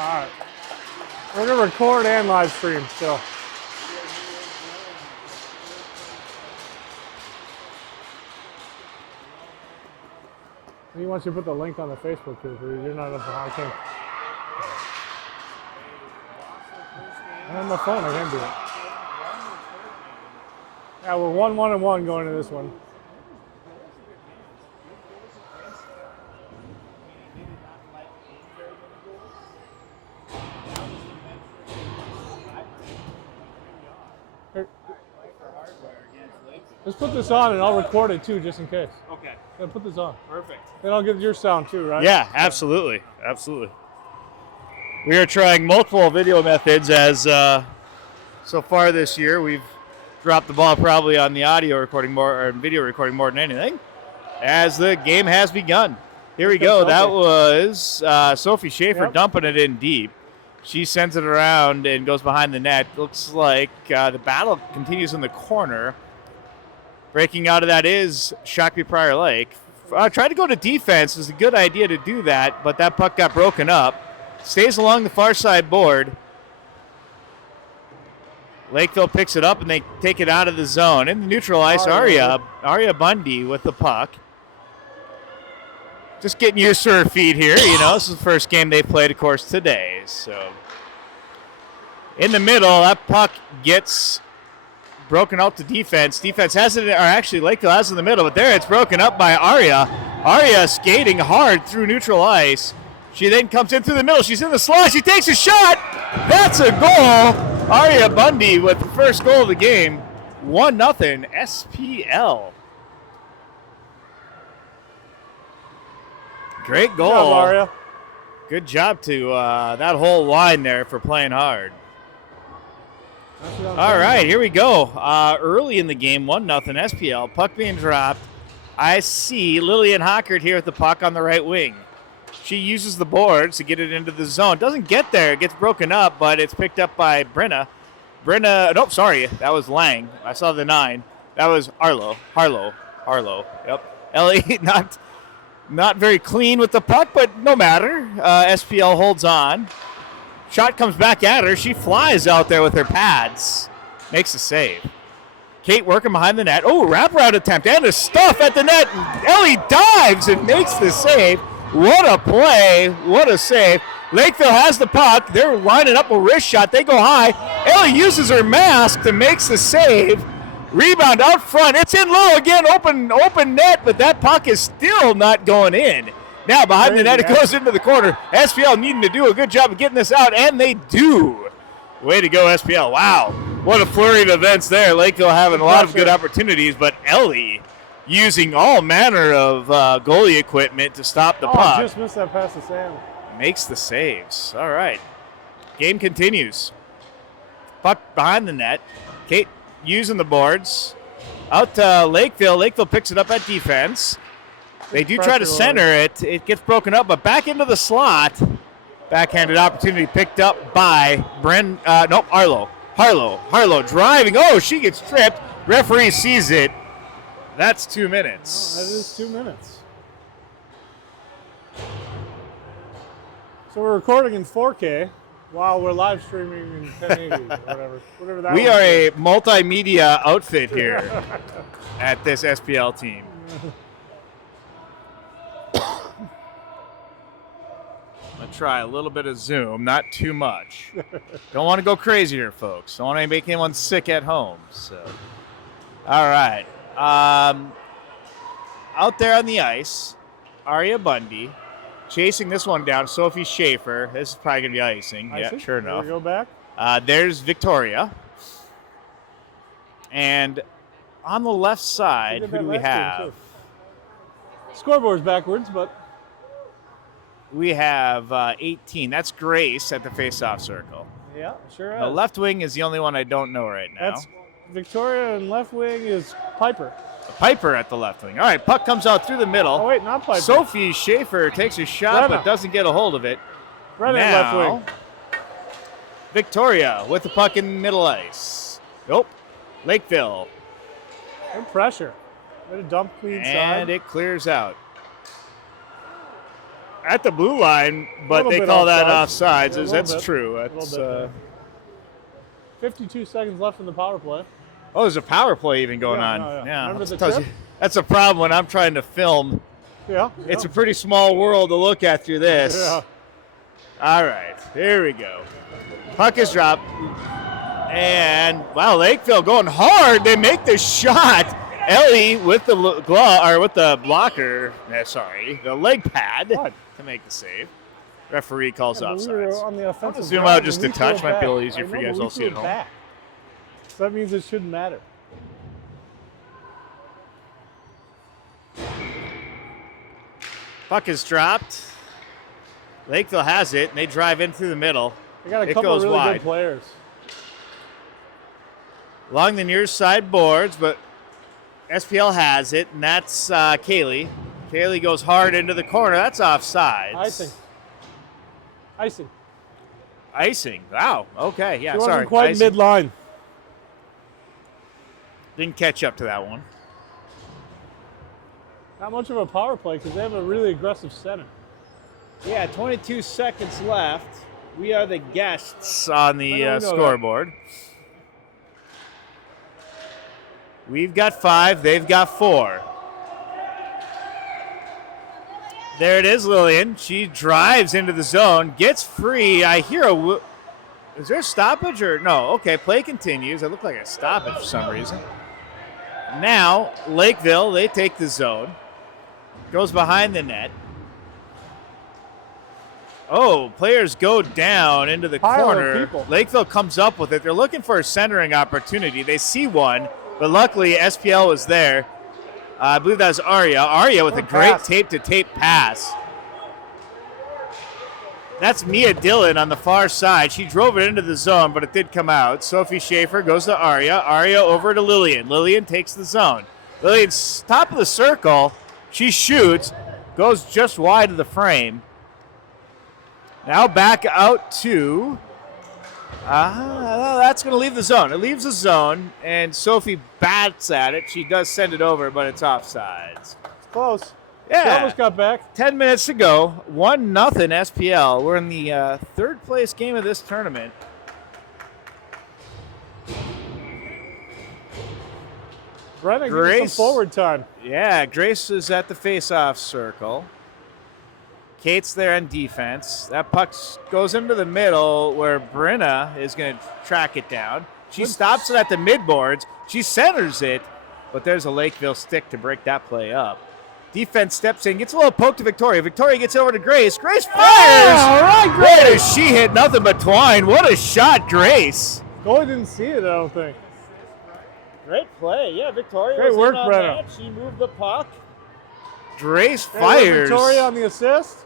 All right. We're going to record and live stream still. He wants you to put the link on the Facebook too, because you're not up to I can't. I'm on my phone, I can't do it. Yeah, we're 1-1-1 going to this one. Here. Let's put this on and I'll record it too, just in case. Okay. Then put this on. Perfect. Then I'll get your sound too, right? Yeah, absolutely. Absolutely. We are trying multiple video methods as so far this year. We've dropped the ball probably on the audio recording more or video recording more than anything as the game has begun. Here we go. That was Sophie Schaefer dumping it in deep. She sends it around and goes behind the net. Looks like the battle continues in the corner. Breaking out of that is Shakopee Prior Lake. Tried to go to defense. It was a good idea to do that, but that puck got broken up. Stays along the far side board. Lakeville picks it up, and they take it out of the zone. In the neutral ice, Aria Bundy with the puck. Just getting used to her feet here. You know, this is the first game they played, of course, today. So in the middle, that puck gets broken out to defense. Defense has it, or actually Lakeville has it in the middle, but there it's broken up by Aria. Aria skating hard through neutral ice. She then comes in through the middle. She's in the slot. She takes a shot. That's a goal. Aria Bundy with the first goal of the game. 1-0 SPL. Great goal. Good job, Aria. Good job to that whole line there for playing hard. All right, here we go. Early in the game, 1-0 SPL. Puck being dropped. I see Lillian Hockert here with the puck on the right wing. She uses the boards to get it into the zone. Doesn't get there. It gets broken up, but it's picked up by Brenna. Nope, sorry. That was Lang. I saw the 9. That was Harlow. Yep. Ellie not very clean with the puck, but no matter. SPL holds on. Shot comes back at her. She flies out there with her pads. Makes the save. Kate working behind the net. Oh, wraparound attempt and a stuff at the net. Ellie dives and makes the save. What a play. What a save. Lakeville has the puck. They're lining up a wrist shot. They go high. Ellie uses her mask to make the save. Rebound out front. It's in low again. Open net, but that puck is still not going in. Now behind the net, it goes into the corner. SPL needing to do a good job of getting this out, and they do. Way to go, SPL. Wow. What a flurry of events there. Lakeville having a lot of good opportunities, but Ellie using all manner of goalie equipment to stop the puck. Just missed that pass to Sam. Makes the saves. All right. Game continues. Puck behind the net. Kate using the boards. Out to Lakeville. Lakeville picks it up at defense. They do try to center it. It gets broken up, but back into the slot. Backhanded opportunity picked up by Harlow. Harlow driving. Oh, she gets tripped. Referee sees it. That's 2 minutes. Oh, that is 2 minutes. So we're recording in 4K while we're live streaming in 1080 or whatever that we are a multimedia outfit here at this SPL team. I'm going to try a little bit of Zoom, not too much. Don't want to go crazy here, folks. Don't want to make anyone sick at home. So, all right. Out there on the ice, Aria Bundy chasing this one down. Sophie Schaefer. This is probably going to be icing. Yeah, sure enough. Go back. There's Victoria. And on the left side, who do we have? Scoreboard's backwards, but we have 18. That's Grace at the face-off circle. Yeah, sure is. The left wing is the only one I don't know right now. That's Victoria, and left wing is Piper. Piper at the left wing. All right, puck comes out through the middle. Oh, wait, not Piper. Sophie Schaefer takes a shot but doesn't get a hold of it. Brennan left wing. Victoria with the puck in middle ice. Nope. Lakeville. Good pressure. Way to dump clean side. And it clears out. at the blue line, but they bit call that offside. offsides. Yeah, a little That's bit. true. A little That's bit there. 52 seconds left in the power play. oh, there's a power play even going Yeah, on. yeah. Remember the tells trip? you- that's a problem when I'm trying to film. Yeah. It's a pretty small world to look at through this. Yeah. All right, here we go. Puck is dropped. And, wow, Lakeville going hard. They make the shot. Ellie with the glove, or with the blocker, the leg pad What? to make the save. Referee calls Yeah, but we were offsides. on the offensive zoom line out just and a we threw touch. it Might be a little back. easier I for know, you guys but we all to see threw at it home. back. So that means it shouldn't matter. Puck is dropped. Lakeville has it, and they drive in through the middle. They got a It couple of goes really wide. good players. Along the near side boards, but SPL has it, and that's Kaylee. Kaylee goes hard into the corner. That's offsides. Icing. Icing. Wow. Okay. Yeah. She wasn't sorry. quite Icing. midline. Didn't catch up to that one. Not much of a power play because they have a really aggressive center. Yeah. 22 seconds left. We are the guests on the I know that. scoreboard. We've got 5. They've got 4. There it is, Lillian. She drives into the zone, gets free. I hear is there a stoppage or no? Okay, play continues. It looked like a stoppage for some reason. Now, Lakeville, they take the zone. Goes behind the net. Oh, players go down into the Pile of corner. people. Lakeville comes up with it. They're looking for a centering opportunity. They see one, but luckily SPL was there. I believe that was Arya. Arya with a great pass. tape-to-tape pass. That's Mia Dillon on the far side. She drove it into the zone, but it did come out. Sophie Schaefer goes to Arya. Arya over to Lillian. Lillian takes the zone. Lillian's top of the circle. She shoots, goes just wide of the frame. Now back out to, that's going to leave the zone. It leaves the zone, and Sophie bats at it. She does send it over, but it's offsides. It's close. Yeah. She almost got back. 10 minutes to go. 1-0 SPL. We're in the third place game of this tournament. Brennan Grace. getting some forward time. Yeah, Grace is at the face-off circle. Kate's there on defense. That puck goes into the middle where Brenna is going to track it down. She stops it at the midboards. She centers it, but there's a Lakeville stick to break that play up. Defense steps in, gets a little poke to Victoria. Victoria gets over to Grace. Grace fires! All right, Boy, Grace. does she hit nothing but twine. What a shot, Grace. Goalie didn't see it, I don't think. Great play. Yeah, Victoria Great was work, in on Brenna. that. She moved the puck. Grace Hey, look, fires. Victoria on the assist.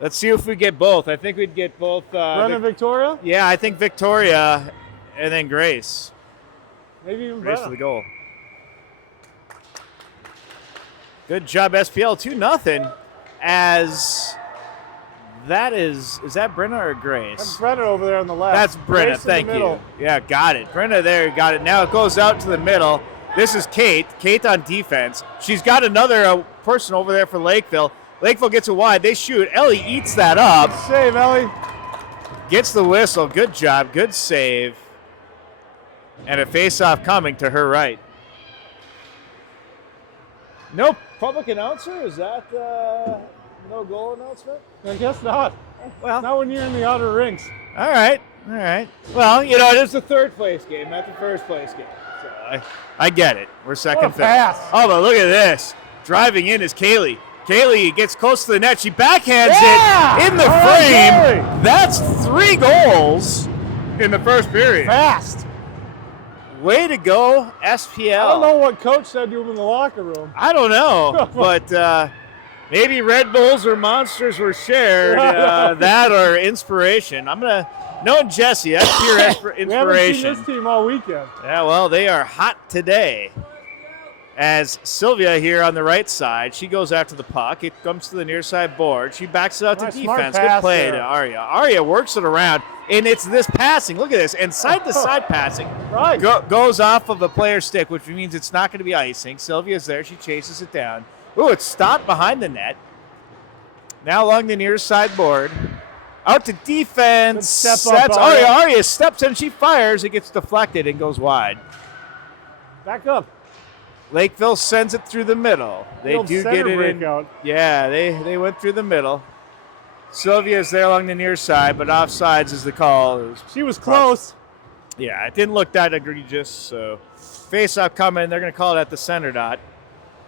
Let's see if we get both. I think we'd get both. Brennan, Victoria. Yeah, I think Victoria and then Grace. Maybe even Grace for the Brennan. goal. Good job, SPL. 2-0. As that is that Brenna or Grace? That's Brennan over there on the left. That's Brenna. Grace in the Thank you. middle. Yeah, got it. Brenna there, got it. Now it goes out to the middle. This is Kate. Kate on defense. She's got another person over there for Lakeville. Lakeville gets it wide. They shoot. Ellie eats that up. Save, Ellie. Gets the whistle. Good job. Good save. And a face-off coming to her right. No public announcer? Is that no goal announcement? I guess not. Well, Not when you're in the outer rings. all right. All right. Well, you know, it is the third place game, not the first place game. So I get it. We're second, What a pass. Oh, but look at this. Driving in is Kaylee. Kaylee gets close to the net. She backhands Yeah! it in the All right, frame. Kaylee. That's 3 goals in the first period. Fast. Way to go, SPL. I don't know what coach said to him in the locker room. I don't know, but maybe Red Bulls or Monsters were shared. That or inspiration. I'm gonna knowing Jesse. That's pure We haven't seen inspiration. this team all weekend. Yeah, well, they are hot today. As Sylvia here on the right side, she goes after the puck. It comes to the near side board. She backs it out Nice, to smart defense. Good pass play there. to Arya. Arya works it around, and it's this passing. Look at this, and side-to-side passing. Right. Goes off of a player's stick, which means it's not going to be icing. Sylvia's there. She chases it down. Ooh, it's stopped behind the net. Now along the near side board. Out to defense. Good step up, That's Arya. Arya steps in. She fires. It gets deflected and goes wide. Back up. Lakeville sends it through the middle. They do get it in. Breakout. Yeah, they went through the middle. Sylvia's there along the near side, but offsides is the call. She was close. Yeah, it didn't look that egregious. So face-off coming. They're going to call it at the center dot.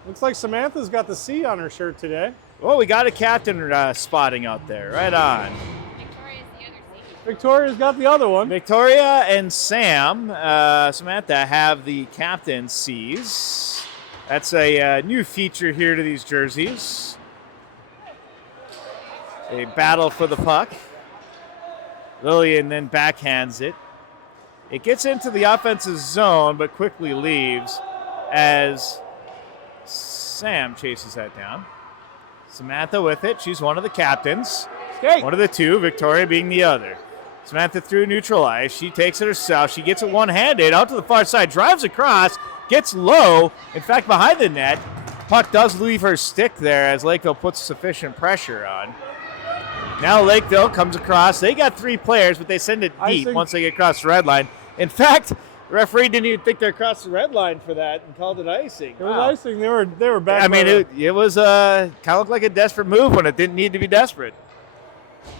Looks like Samantha's got the C on her shirt today. Well, we got a captain spotting out there. Right on. Victoria's the other C. Victoria's got the other one. Victoria and Samantha have the captain C's. That's a new feature here to these jerseys. A battle for the puck. Lillian then backhands it. It gets into the offensive zone, but quickly leaves as Sam chases that down. Samantha with it. She's one of the captains. Skate. One of the two, Victoria being the other. Samantha through neutral ice. She takes it herself. She gets it one-handed out to the far side, drives across, gets low. In fact, behind the net, puck does leave her stick there as Lakeville puts sufficient pressure on. Now Lakeville comes across. They got 3 players, but they send it deep once they get across the red line. In fact, the referee didn't even think they crossed the red line for that and called it icing. It was icing. They were back. I mean, it was kind of looked like a desperate move when it didn't need to be desperate.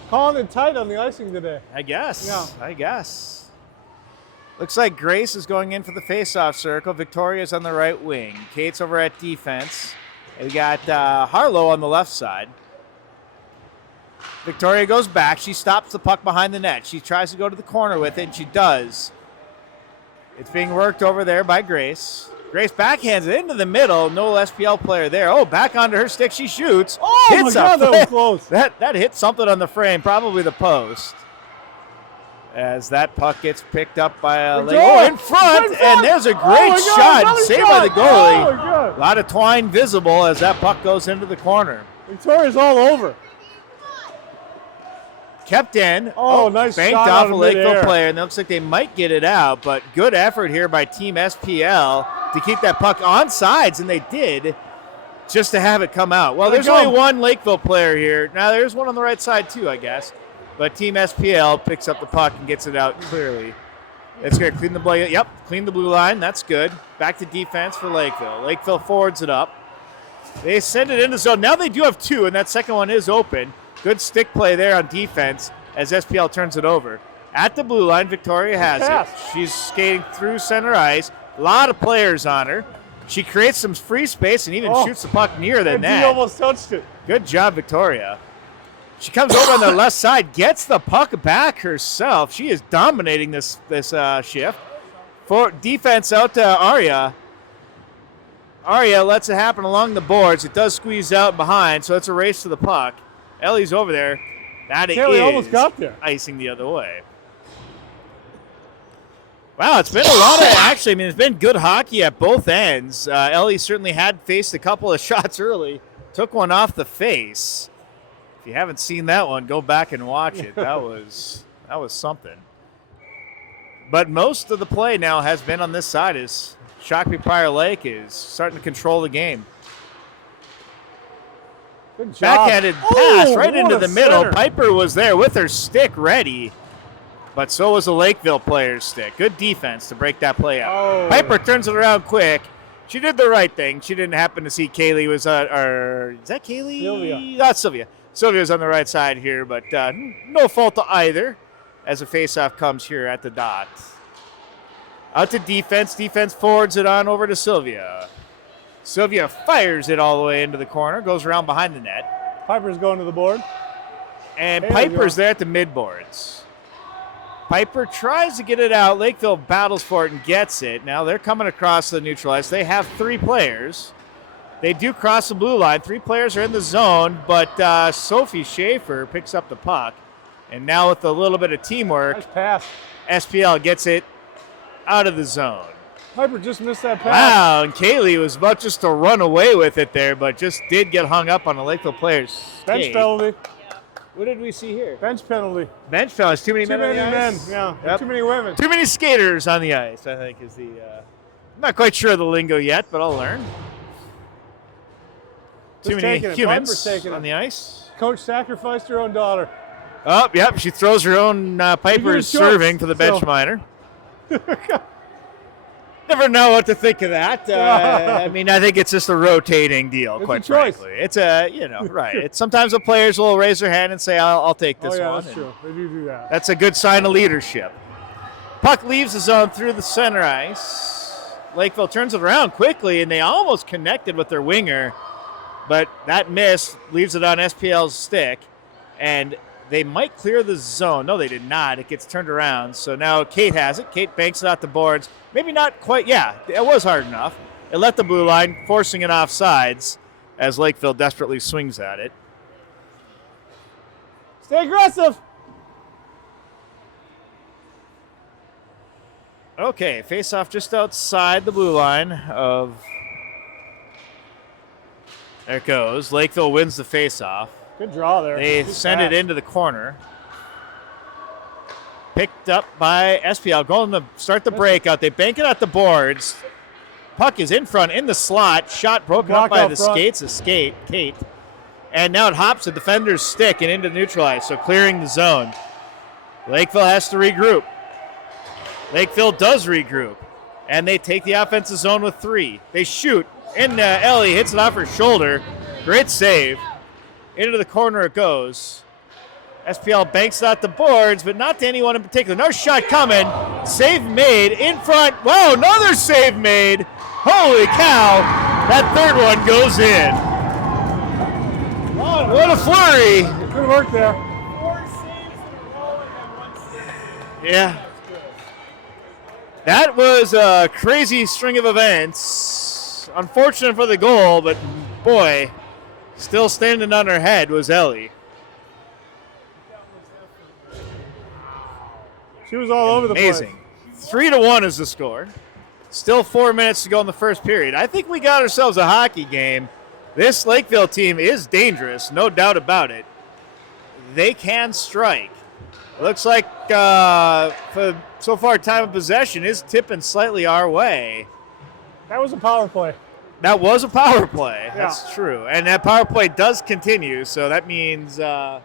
Calling it tight on the icing today. I guess. Yeah. I guess. Looks like Grace is going in for the face-off circle. Victoria's on the right wing. Kate's over at defense. We got Harlow on the left side. Victoria goes back. She stops the puck behind the net. She tries to go to the corner with it, and she does. It's being worked over there by Grace. Grace backhands it into the middle. No SPL player there. Oh, back onto her stick. She shoots. Oh, hits my God, that was close. That hit something on the frame, probably the post. As that puck gets picked up by in front, and there's a great shot. Saved by the goalie. Oh, my God. A lot of twine visible as that puck goes into the corner. Victoria's all over. Kept in. Nice banked shot off out a of Lakeville midair. player, and it looks like they might get it out, but good effort here by Team SPL to keep that puck on sides, and they did, just to have it come out. Well, there's only one Lakeville player here. Now, there's one on the right side, too, I guess. But Team SPL picks up the puck and gets it out clearly. It's going to clean the blue. Yep, clean the blue line. That's good. Back to defense for Lakeville. Lakeville forwards it up. They send it into zone. Now they do have 2, and that second one is open. Good stick play there on defense as SPL turns it over. At the blue line, Victoria has it. She's skating through center ice. A lot of players on her. She creates some free space and even shoots the puck near the net. He almost touched it. Good job, Victoria. She comes over on the left side, gets the puck back herself. She is dominating this shift. For defense out to Arya. Arya lets it happen along the boards. It does squeeze out behind, so it's a race to the puck. Ellie's over there. That Kelly is almost got there. Icing the other way. Wow, it's been a lot of actually. I mean, it's been good hockey at both ends. Ellie certainly had faced a couple of shots early. Took one off the face. If you haven't seen that one, go back and watch it. That was something. But most of the play now has been on this side. Is Shakopee Prior Lake is starting to control the game. Good job. Backhanded pass right what into a the middle. center. Piper was there with her stick ready, but so was the Lakeville player's stick. Good defense to break that play out. Oh. Piper turns it around quick. She did the right thing. She didn't happen to see Kaylee was or is that Kaylee? Sylvia. That's Sylvia. Sylvia's on the right side here, but no fault to either as a faceoff comes here at the dot. Out to defense. Defense forwards it on over to Sylvia. Sylvia fires it all the way into the corner, goes around behind the net. Piper's going to the board. And There we Piper's go. there at the midboards. Piper tries to get it out. Lakeville battles for it and gets it. Now they're coming across the neutral ice. They have 3 players. They do cross the blue line. 3 players are in the zone, but Sophie Schaefer picks up the puck. And now with a little bit of teamwork, Nice pass. SPL gets it out of the zone. Piper just missed that pass. Wow, and Kaylee was about just to run away with it there, but just did get hung up on the Lakeville player's Bench skate. penalty. What did we see here? Bench penalty. Bench fellas. Too many Too men on many the men. ice? Yeah. Yep. Too many women. Too many skaters on the ice, I think, is the... I'm not quite sure of the lingo yet, but I'll learn. Too Just many taking it. humans Piper's taking on it. the ice. coach sacrificed her own daughter. Oh, yep. She throws her own Piper's serving for the bench minor. Never know what to think of that. I mean, I think it's just a rotating deal, It's quite a choice. frankly. It's right. It's, sometimes the players will raise their hand and say, I'll take this Oh, yeah, one. that's true. They do that. That's a good sign of leadership. Puck leaves the zone through the center ice. Lakeville turns it around quickly, and they almost connected with their winger, but that miss leaves it on SPL's stick, and they might clear the zone. No, they did not. It gets turned around. So now Kate has it. Kate banks it out the boards. Maybe not quite. Yeah, it was hard enough. It left the blue line, forcing it off sides as Lakeville desperately swings at it. Stay aggressive. Okay, face-off just outside the blue line of... There it goes. Lakeville wins the face-off. Good draw there. They Good send pass. it into the corner. Picked up by SPL. Going to start the breakout. They bank it at the boards. Puck is in front in the slot. Shot broken up Block by out the front. Kate. And now it hops the defender's stick and into neutralize, so clearing the zone. Lakeville has to regroup. Lakeville does regroup. And they take the offensive zone with 3. They shoot. And Ellie hits it off her shoulder. Great save. Into the corner it goes. SPL banks it out the boards, but not to anyone in particular. No shot coming. Save made in front. Wow, another save made. Holy cow. That third one goes in. What a flurry. Good work there. Yeah. That was a crazy string of events. Unfortunate for the goal, but boy, still standing on her head was Ellie. She was all over the place. Amazing. 3-1 is the score. Still 4 minutes to go in the first period. I think we got ourselves a hockey game. This Lakeville team is dangerous, no doubt about it. They can strike. Looks like for so far time of possession is tipping slightly our way. That was a power play. That was a power play. Yeah. That's true. And that power play does continue, so that means yeah,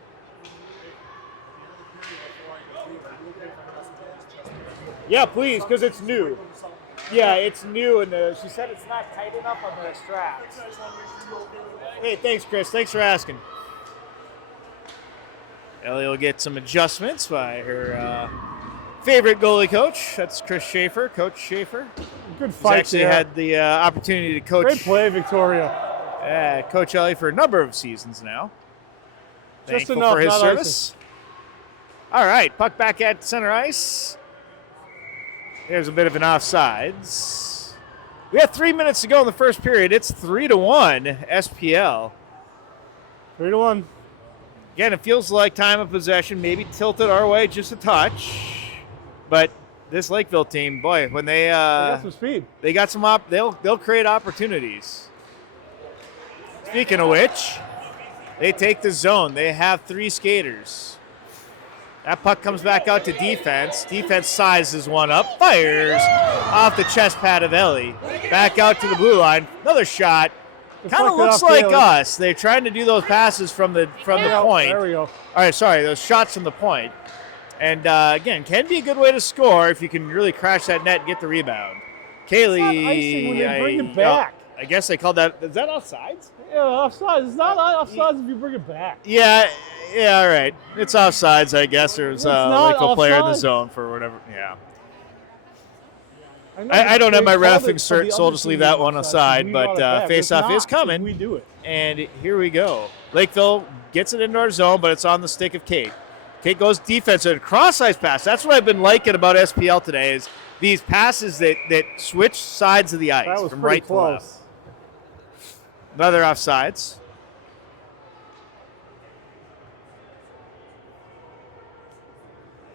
please, because it's new. Yeah, it's new, and she said it's not tight enough on the straps. Hey, thanks, Chris. Thanks for asking. Ellie will get some adjustments by her favorite goalie coach. That's Chris Schaefer, Coach Schaefer. Good He's fight actually there. had the opportunity to coach. Great play, Victoria. Coach Ellie for a number of seasons now. Just Thankful enough, for his not service. All right, puck back at center ice. There's a bit of an offsides. We have 3 minutes to go in the first period. It's 3-1 SPL. 3-1. Again, it feels like time of possession maybe tilted our way just a touch. But this Lakeville team, boy, when they got some speed. They got some they'll create opportunities. Speaking of which, they take the zone. They have 3 skaters. That puck comes back out to defense. Defense sizes one up, fires off the chest pad of Ellie. Back out to the blue line. Another shot. Kind of looks like us. They're trying to do those passes from the point. There we go. All right, sorry, those shots from the point. And again, can be a good way to score if you can really crash that net and get the rebound. Kaylee, It's not icing when they bring it back. I guess they called that. Is that offsides? Yeah, offsides. It's not offsides if you bring it back. Yeah, all right. It's offsides, I guess. There's a not Lakeville player in the offsides. zone for whatever. Yeah. know I don't have my they called reffing it for the cert, so I'll just leave that one offsides, aside. we But brought it back. It's face-off not, is coming. We do it. And here we go. Lakeville gets it into our zone, but it's on the stick of Kate. Kate goes defense and cross-ice pass. That's what I've been liking about SPL today is these passes that switch sides of the ice That was from pretty right to left. close. Another offsides.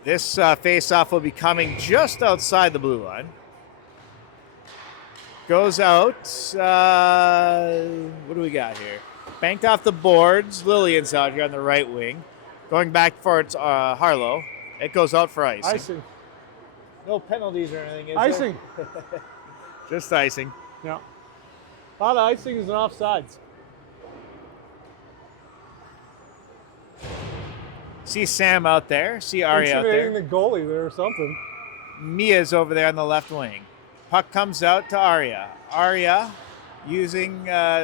This face-off will be coming just outside the blue line. Goes out. What do we got here? Banked off the boards. Lillian's out here on the right wing. Going back for it's Harlow. It goes out for icing. Icing. No penalties or anything, is Icing. there? Just icing. Yeah. A lot of icing is an offsides. See Sam out there. See Ari out Intimidating there. the goalie there or something. Mia's over there on the left wing. Puck comes out to Arya. Arya,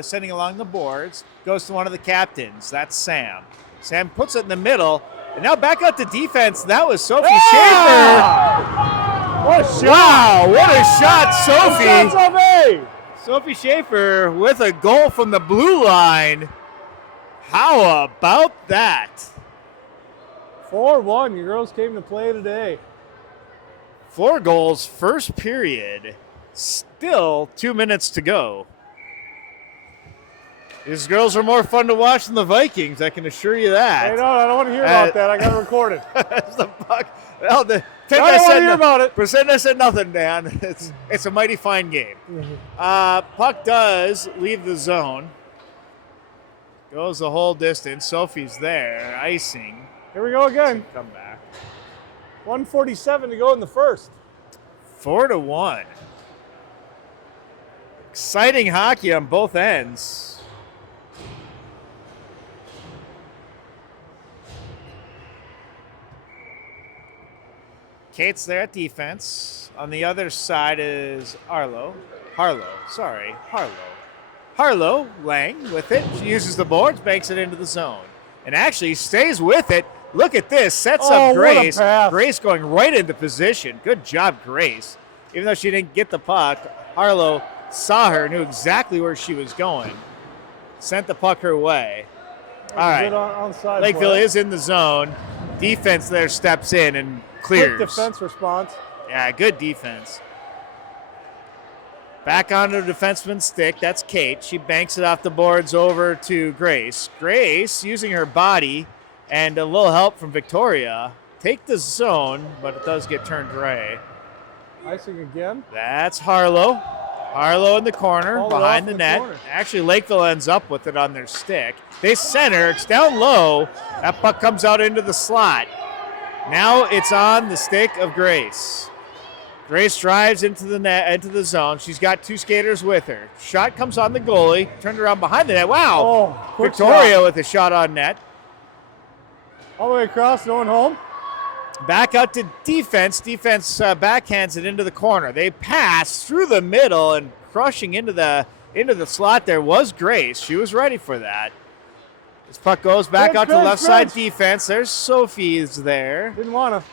sending along the boards, goes to one of the captains. That's Sam. Sam puts it in the middle, and now back out to defense. That was Sophie Schaefer. What a shot! Wow, what a shot, Good Sophie. shot, Sophie! Sophie Schaefer with a goal from the blue line. How about that? 4-1. Your girls came to play today. 4 goals, first period. Still 2 minutes to go. These girls are more fun to watch than the Vikings, I can assure you that. Hey, no, I don't want to hear about that. I got to record it. As the puck. Well, I don't want to hear about it. Pretend I said nothing, Dan. It's a mighty fine game. Puck does leave the zone. Goes the whole distance. Sophie's there, icing. Here we go again. Come back. 1:47 to go in the first. 4-1. Exciting hockey on both ends. Kate's there at defense. On the other side is Harlow. Harlow, Lang with it. She uses the boards, banks it into the zone. And actually stays with it. Look at this. Sets up what a Grace. pass. Grace going right into position. Good job, Grace. Even though she didn't get the puck, Harlow saw her, knew exactly where she was going. Sent the puck her way. All right. Onside Lakeville play. is in the zone. Defense there steps in and clears. Quick defense response. Yeah, good defense. Back onto the defenseman's stick. That's Kate. She banks it off the boards over to Grace. Grace, using her body and a little help from Victoria, take the zone, but it does get turned right. Icing again. That's Harlow. Harlow in the corner, Ball it behind off the in the net. corner. Actually, Lakeville ends up with it on their stick. They center. It's down low. That puck comes out into the slot. Now it's on the stick of Grace. Grace drives into the net, into the zone. She's got 2 skaters with her. Shot comes on the goalie. Turned around behind the net. Wow. Oh, quick Victoria shot. with a shot on net. All the way across, going home. Back out to defense. Defense backhands it into the corner. They pass through the middle and crushing into the slot there was Grace. She was ready for that. This puck goes back out to left side defense. There's Sophie's there. Didn't want to.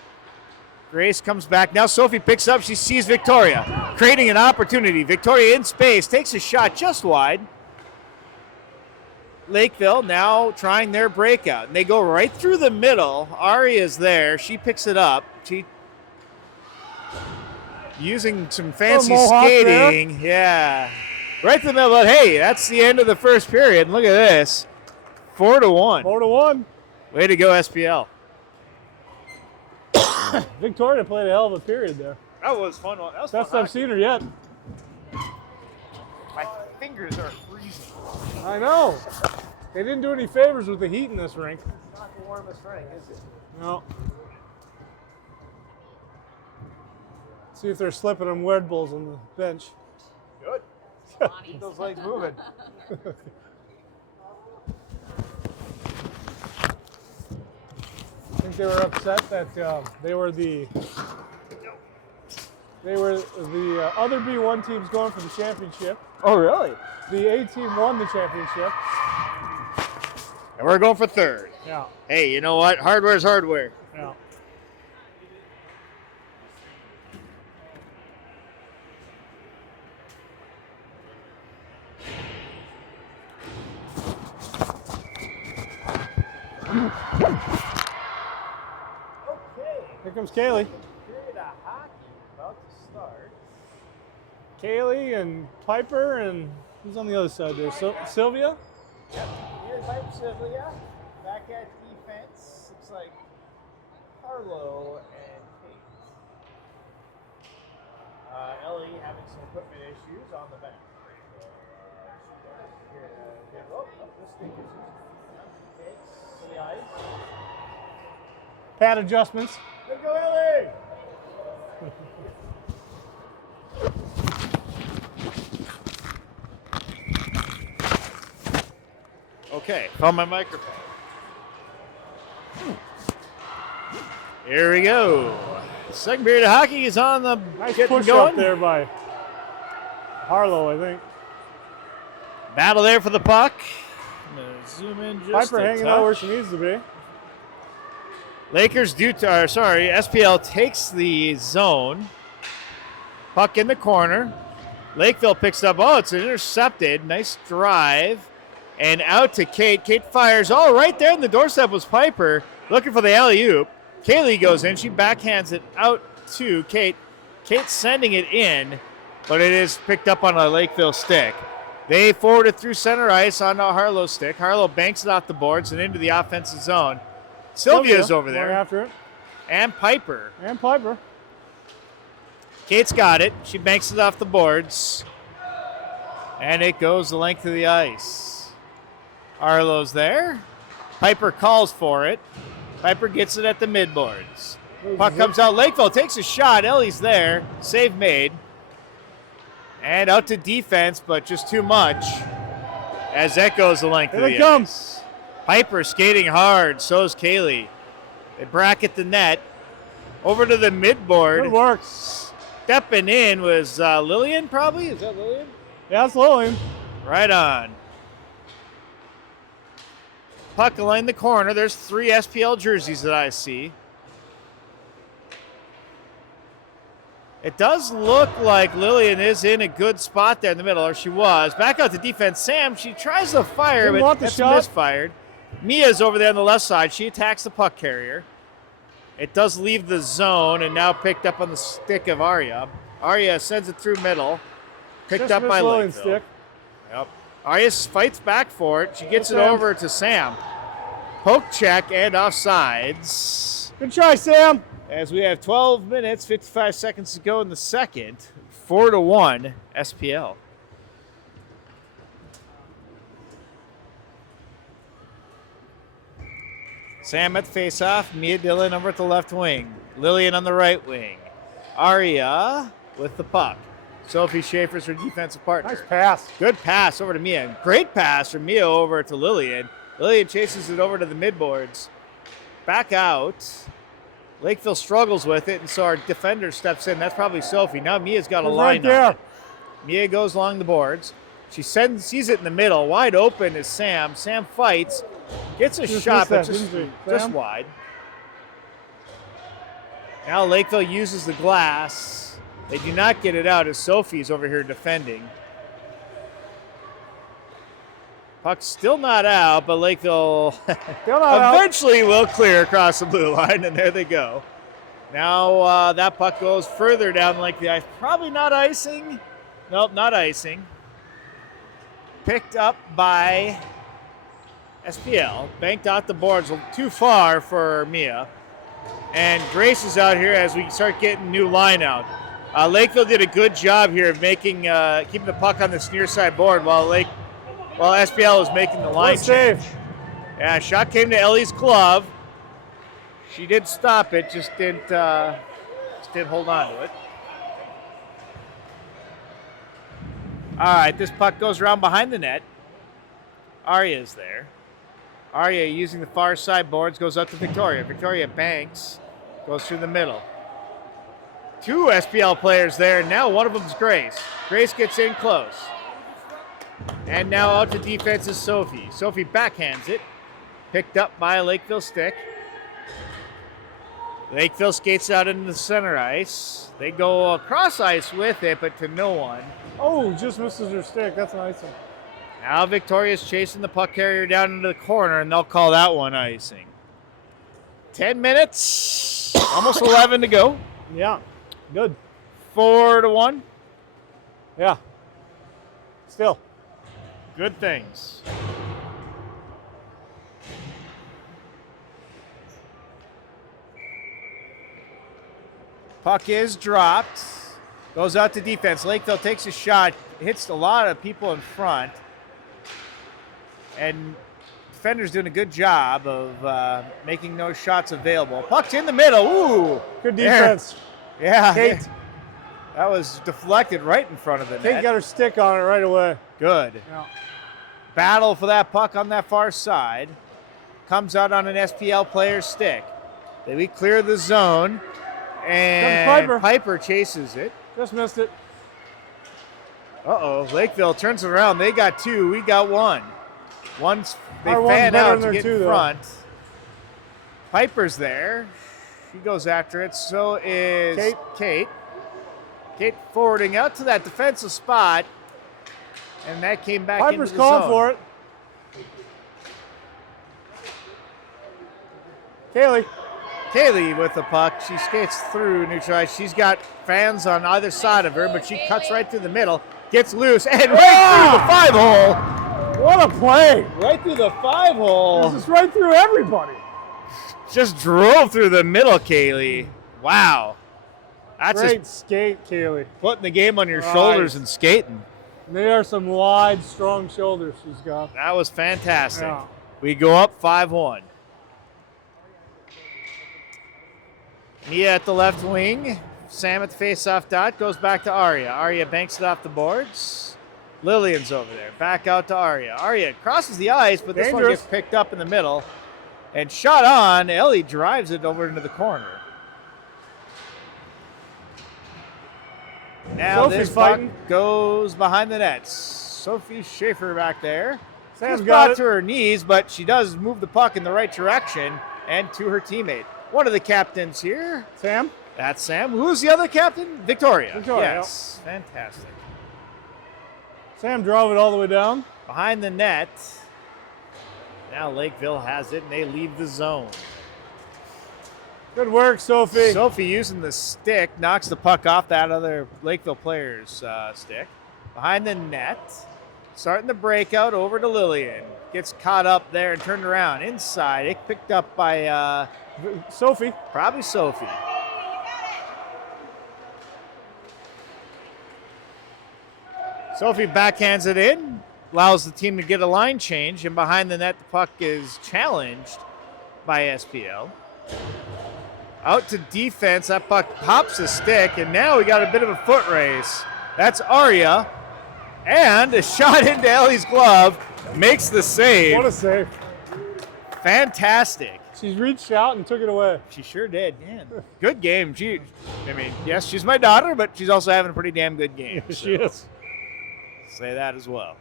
Grace comes back. Now Sophie picks up. She sees Victoria, creating an opportunity. Victoria in space, takes a shot just wide. Lakeville now trying their breakout. And they go right through the middle. Aria's there. She picks it up. She using some fancy skating. Yeah. Right to the middle. But hey, that's the end of the first period. And look at this. 4-1. 4-1. Way to go, SPL. Victoria played a hell of a period there. That was fun. That was Best fun I've seen her yet. My fingers are freezing. I know. They didn't do any favors with the heat in this rink. It's not the warmest rink, is it? No. See if they're slipping them Red Bulls on the bench. Good. Keep those legs moving. I think they were upset that they were the other B1 teams going for the championship. Oh, really? The A team won the championship. And we're going for third. Yeah. Hey, you know what? Hardware's hardware. Yeah. Here comes Kaylee. Period of hockey about to start. Kaylee and Piper and who's on the other side there? Sylvia? Yep. Here's Piper Sylvia. Back at defense. Looks like Harlow and Kate. Ellie having some equipment issues on the bench. This thing is takes to the ice. Pad adjustments. Good go, Ellie! Okay, found my microphone. Here we go. Second period of hockey is on the Nice getting push going. up there by Harlow, I think. Battle there for the puck. I'm gonna zoom in just Piper a hanging out where touch. she needs to be. SPL takes the zone. Puck in the corner. Lakeville picks up. Oh, it's intercepted. Nice drive. And out to Kate. Kate fires. Oh, right there on the doorstep was Piper. Looking for the alley-oop. Kaylee goes in. She backhands it out to Kate. Kate sending it in, but it is picked up on a Lakeville stick. They forward it through center ice on a Harlow stick. Harlow banks it off the boards and into the offensive zone. Sylvia's over going there. after it. And Piper. And Piper. Kate's got it. She banks it off the boards. And it goes the length of the ice. Harlow's there. Piper calls for it. Piper gets it at the midboards. Puck comes out. Lakeville takes a shot. Ellie's there. Save made. And out to defense, but just too much. As that goes the length Here of it the comes. ice. Piper skating hard. So is Kaylee. They bracket the net. Over to the midboard. Good work. Stepping in was Lillian, probably? Is that Lillian? Yeah, it's Lillian. Right on. Puck along the corner. There's 3 SPL jerseys that I see. It does look like Lillian is in a good spot there in the middle, or she was. Back out to defense. Sam, she tries to fire, Didn't but want the that's shot. misfired. Mia's over there on the left side. She attacks the puck carrier. It does leave the zone and now picked up on the stick of Arya. Arya sends it through middle. Picked Just up by missed Lillian's Lakeville. stick. Yep. Arya fights back for it. She gets it Sam. over to Sam. Poke check and offsides. Good try, Sam. As we have 12 minutes, 55 seconds to go in the second. 4-1 SPL. Sam at faceoff. Mia Dillon over at the left wing. Lillian on the right wing. Aria with the puck. Sophie Schaefer's her defensive partner. Nice pass. Good pass over to Mia. Great pass from Mia over to Lillian. Lillian chases it over to the midboards. Back out. Lakeville struggles with it, and so our defender steps in. That's probably Sophie. Now Mia's got a It's line right there. on it. Mia goes along the boards. She sees it in the middle. Wide open is Sam. Sam fights. Gets a Just shot, missed but that, just didn't she, Sam? wide. Now Lakeville uses the glass. They do not get it out as Sophie's over here defending. Puck's still not out, but Lakeville Still not out. eventually will clear across the blue line, and there they go. Now that puck goes further down like the ice. Probably not icing. Nope, not icing. Picked up by SPL. Banked out the boards too far for Mia. And Grace is out here as we start getting new line out. Lakeville did a good job here of making keeping the puck on this near side board while SPL was making the line Good save. change. Yeah, shot came to Ellie's glove. She did stop it, just didn't hold on to it. All right, this puck goes around behind the net. Arya's there. Arya using the far side boards goes up to Victoria. Victoria banks, goes through the middle. 2 SPL players there. Now one of them's Grace. Grace gets in close. And now out to defense is Sophie. Sophie backhands it. Picked up by a Lakeville stick. Lakeville skates out into the center ice. They go across ice with it, but to no one. Oh, just misses her stick. That's an icing. Now Victoria's chasing the puck carrier down into the corner, and they'll call that one icing. 10 minutes, almost 11 to go. Yeah, good. 4-1. Yeah. Still. Good things. Puck is dropped. Goes out to defense. Lakeville takes a shot. Hits a lot of people in front. And defender's doing a good job of making those shots available. Puck's in the middle. Ooh. Good There. defense. Yeah. Kate. That was deflected right in front of the Kate net. got her stick on it right away. Good. Yeah. Battle for that puck on that far side. Comes out on an SPL player's stick. We clear the zone, and Piper chases it. Just missed it. Uh-oh, Lakeville turns it around. They got 2, we got 1. They fan out to get in front. Piper's there. She goes after it. So is Kate. Kate forwarding out to that defensive spot. And that came back into the zone. Piper's calling for it. Kaylee with the puck. She skates through neutral. She's got fans on either side of her, but she cuts right through the middle. Gets loose and right through the 5-hole. What a play. Right through the 5-hole. This is right through everybody. Just drove through the middle, Kaylee. Wow. That's great skate, Kaylee. Putting the game on your shoulders and skating. They are some wide, strong shoulders she's got. That was fantastic. Yeah. We go up 5-1. Mia at the left wing. Sam at the face-off dot. Goes back to Arya. Arya banks it off the boards. Lillian's over there. Back out to Arya. Arya crosses the ice, but this one gets picked up in the middle. And shot on. Ellie drives it over into the corner. Now Sophie's this fighting. puck goes behind the nets. Sophie Schaefer back there. Sam's She's got brought it. to her knees, but she does move the puck in the right direction and to her teammate. One of the captains here. Sam? That's Sam. Who's the other captain? Victoria. Victoria. Yes. Fantastic. Sam drove it all the way down. Behind the net. Now Lakeville has it, and they leave the zone. Good work, Sophie. Sophie using the stick knocks the puck off that other Lakeville player's stick. Behind the net. Starting the breakout over to Lillian. Gets caught up there and turned around. Inside. It picked up by Sophie. Probably Sophie. Sophie backhands it in. Allows the team to get a line change. And behind the net, the puck is challenged by SPL. Out to defense. That puck pops a stick. And now we got a bit of a foot race. That's Arya. And a shot into Ellie's glove. Makes the save. What a save. Fantastic. She's reached out and took it away. She sure did. Man, good game. Yes, she's my daughter, but she's also having a pretty damn good game. Yeah, she is. Say that as well.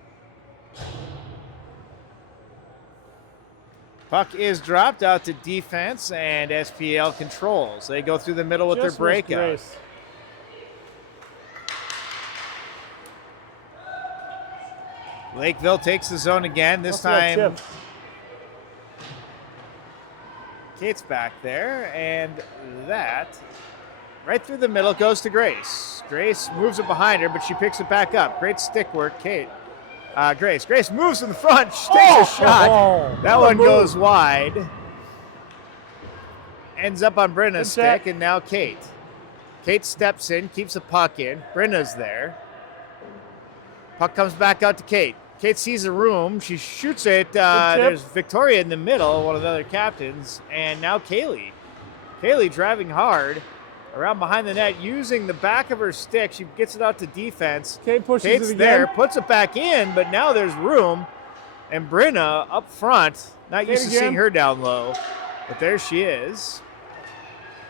Puck is dropped out to defense, and SPL controls. They go through the middle with their breakout. Lakeville takes the zone again. This time, Kate's back there, and that right through the middle goes to Grace. Grace moves it behind her, but she picks it back up. Great stick work, Kate. Grace. Grace moves in the front. She takes a shot. That one goes wide. Ends up on Brenna's stick, and now Kate. Kate steps in, keeps the puck in. Brenna's there. Puck comes back out to Kate. Kate sees a room. She shoots it. There's Victoria in the middle, one of the other captains, and now Kaylee. Kaylee driving hard around behind the net, using the back of her stick. She gets it out to defense. Kate pushes Kate's it again. there, puts it back in, but now there's room. And Brenna up front, not used to seeing her down low, but there she is.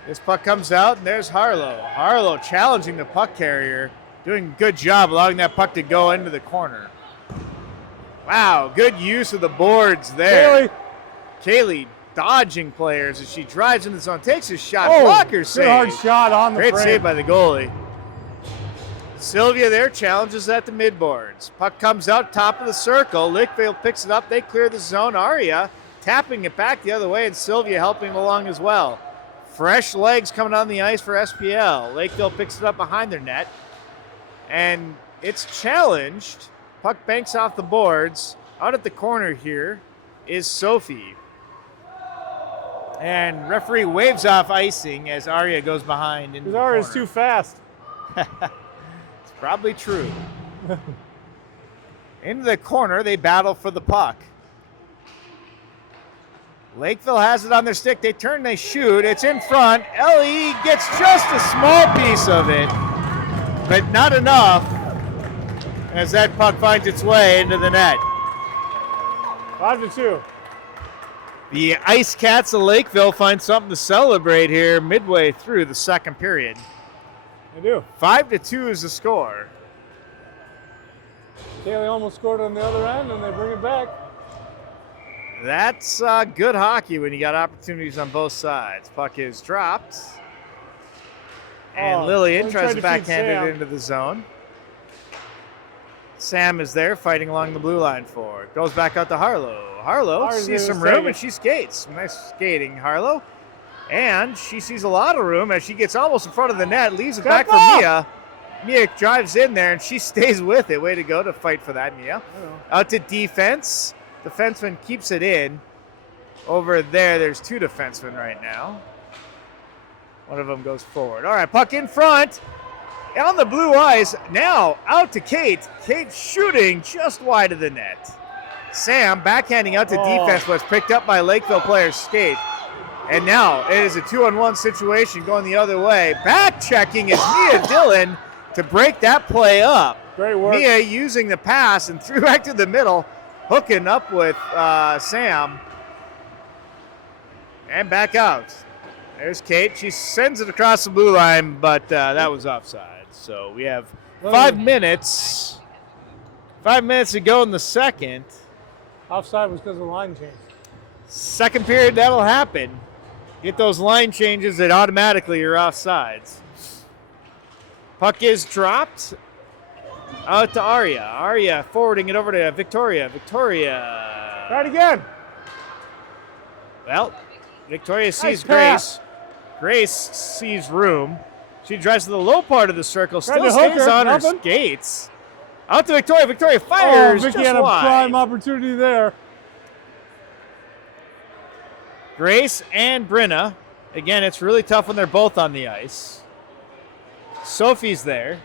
This puck comes out, and there's Harlow. Harlow challenging the puck carrier, doing a good job allowing that puck to go into the corner. Wow, good use of the boards there. Kaylee dodging players as she drives in the zone, takes a shot, blocker save. Good hard shot on the Great frame. save by the goalie. Sylvia there challenges at the midboards. Puck comes out top of the circle. Lakeville picks it up. They clear the zone. Arya tapping it back the other way, and Sylvia helping along as well. Fresh legs coming on the ice for SPL. Lakeville picks it up behind their net, and it's challenged. Puck banks off the boards. Out at the corner here is Sophie. And referee waves off icing as Arya goes behind. Because Arya's too fast. It's probably true. Into the corner, they battle for the puck. Lakeville has it on their stick. They turn, they shoot. It's in front. Ellie gets just a small piece of it, but not enough as that puck finds its way into the net. 5-2. The Ice Cats of Lakeville find something to celebrate here midway through the second period. They do. 5-2 is the score. Kaylee almost scored on the other end, and they bring it back. That's good hockey when you got opportunities on both sides. Puck is dropped. And Lillian tries to backhand it into the zone. Sam is there fighting along the blue line for it. Goes back out to Harlow. Harlow sees some room and she skates. Nice skating, Harlow. And she sees a lot of room as she gets almost in front of the net, leaves it back for Mia. Mia drives in there and she stays with it. Way to go to fight for that, Mia. Out to defense. Defenseman keeps it in. Over there's two defensemen right now. One of them goes forward. All right, puck in front. On the blue ice. Now out to Kate. Kate shooting just wide of the net. Sam backhanding out to defense, but it's picked up by Lakeville players skate. And now it is a 2-on-1 situation going the other way. Back checking is Mia Dillon to break that play up. Great work. Mia using the pass and threw back to the middle, hooking up with Sam. And back out. There's Kate. She sends it across the blue line, but that was offside. So we have 5 minutes. 5 minutes to go in the second. Offside was because of the line change. Second period, that'll happen. Get those line changes, and automatically you're offsides. Puck is dropped. Out to Arya. Arya forwarding it over to Victoria. Victoria. Try it again. Well, Victoria sees Nice pass. Grace sees room. She drives to the low part of the circle, Tried still to hook stays her, on her nothing. skates. Out to Victoria. Victoria fires Vicky just had a wide. prime opportunity there. Grace and Brenna. Again, it's really tough when they're both on the ice. Sophie's there.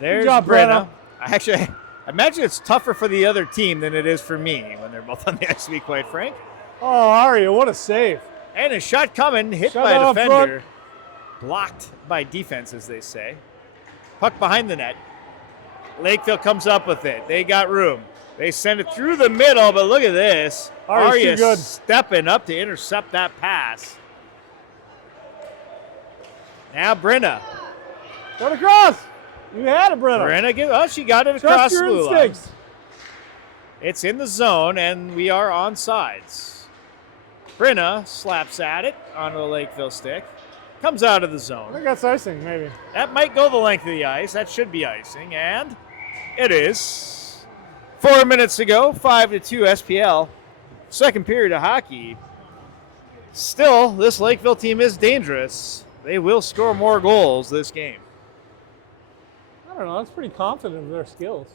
There's Good job, Brenna. Actually, I imagine it's tougher for the other team than it is for me when they're both on the ice, to be quite frank. Oh, Arya, what a save. And a shot coming, hit Shot by a out defender. Blocked by defense, as they say. Puck behind the net. Lakeville comes up with it. They got room. They send it through the middle, but look at this. Arya's too good. Stepping up to intercept that pass. Now Brenna. Go across. You had it, Brenna. Brenna, she got it Trust across your the blue line. instincts. It's in the zone, and we are on sides. Brenna slaps at it onto a Lakeville stick. Comes out of the I zone. think that's icing, maybe. That might go the length of the ice. That should be icing, and it is. 4 minutes to go, 5-2 SPL. Second period of hockey. Still, this Lakeville team is dangerous. They will score more goals this game. I don't know. That's pretty confident of their skills.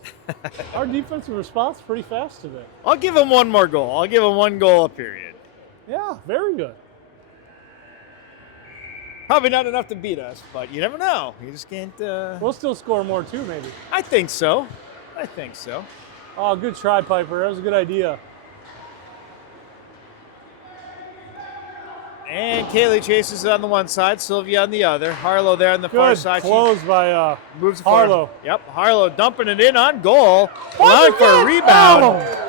Our defensive response is pretty fast today. I'll give them one more goal. I'll give them 1 goal a period. Yeah, very good. Probably not enough to beat us, but you never know. You just can't. We'll still score more, too, maybe. I think so. I think so. Oh, good try, Piper. That was a good idea. And Kaylee chases it on the one side, Sylvia on the other. Harlow there on the far Good side. close by Moves Harlow. forward. Yep, Harlow dumping it in on goal. Allowing for a rebound. Oh.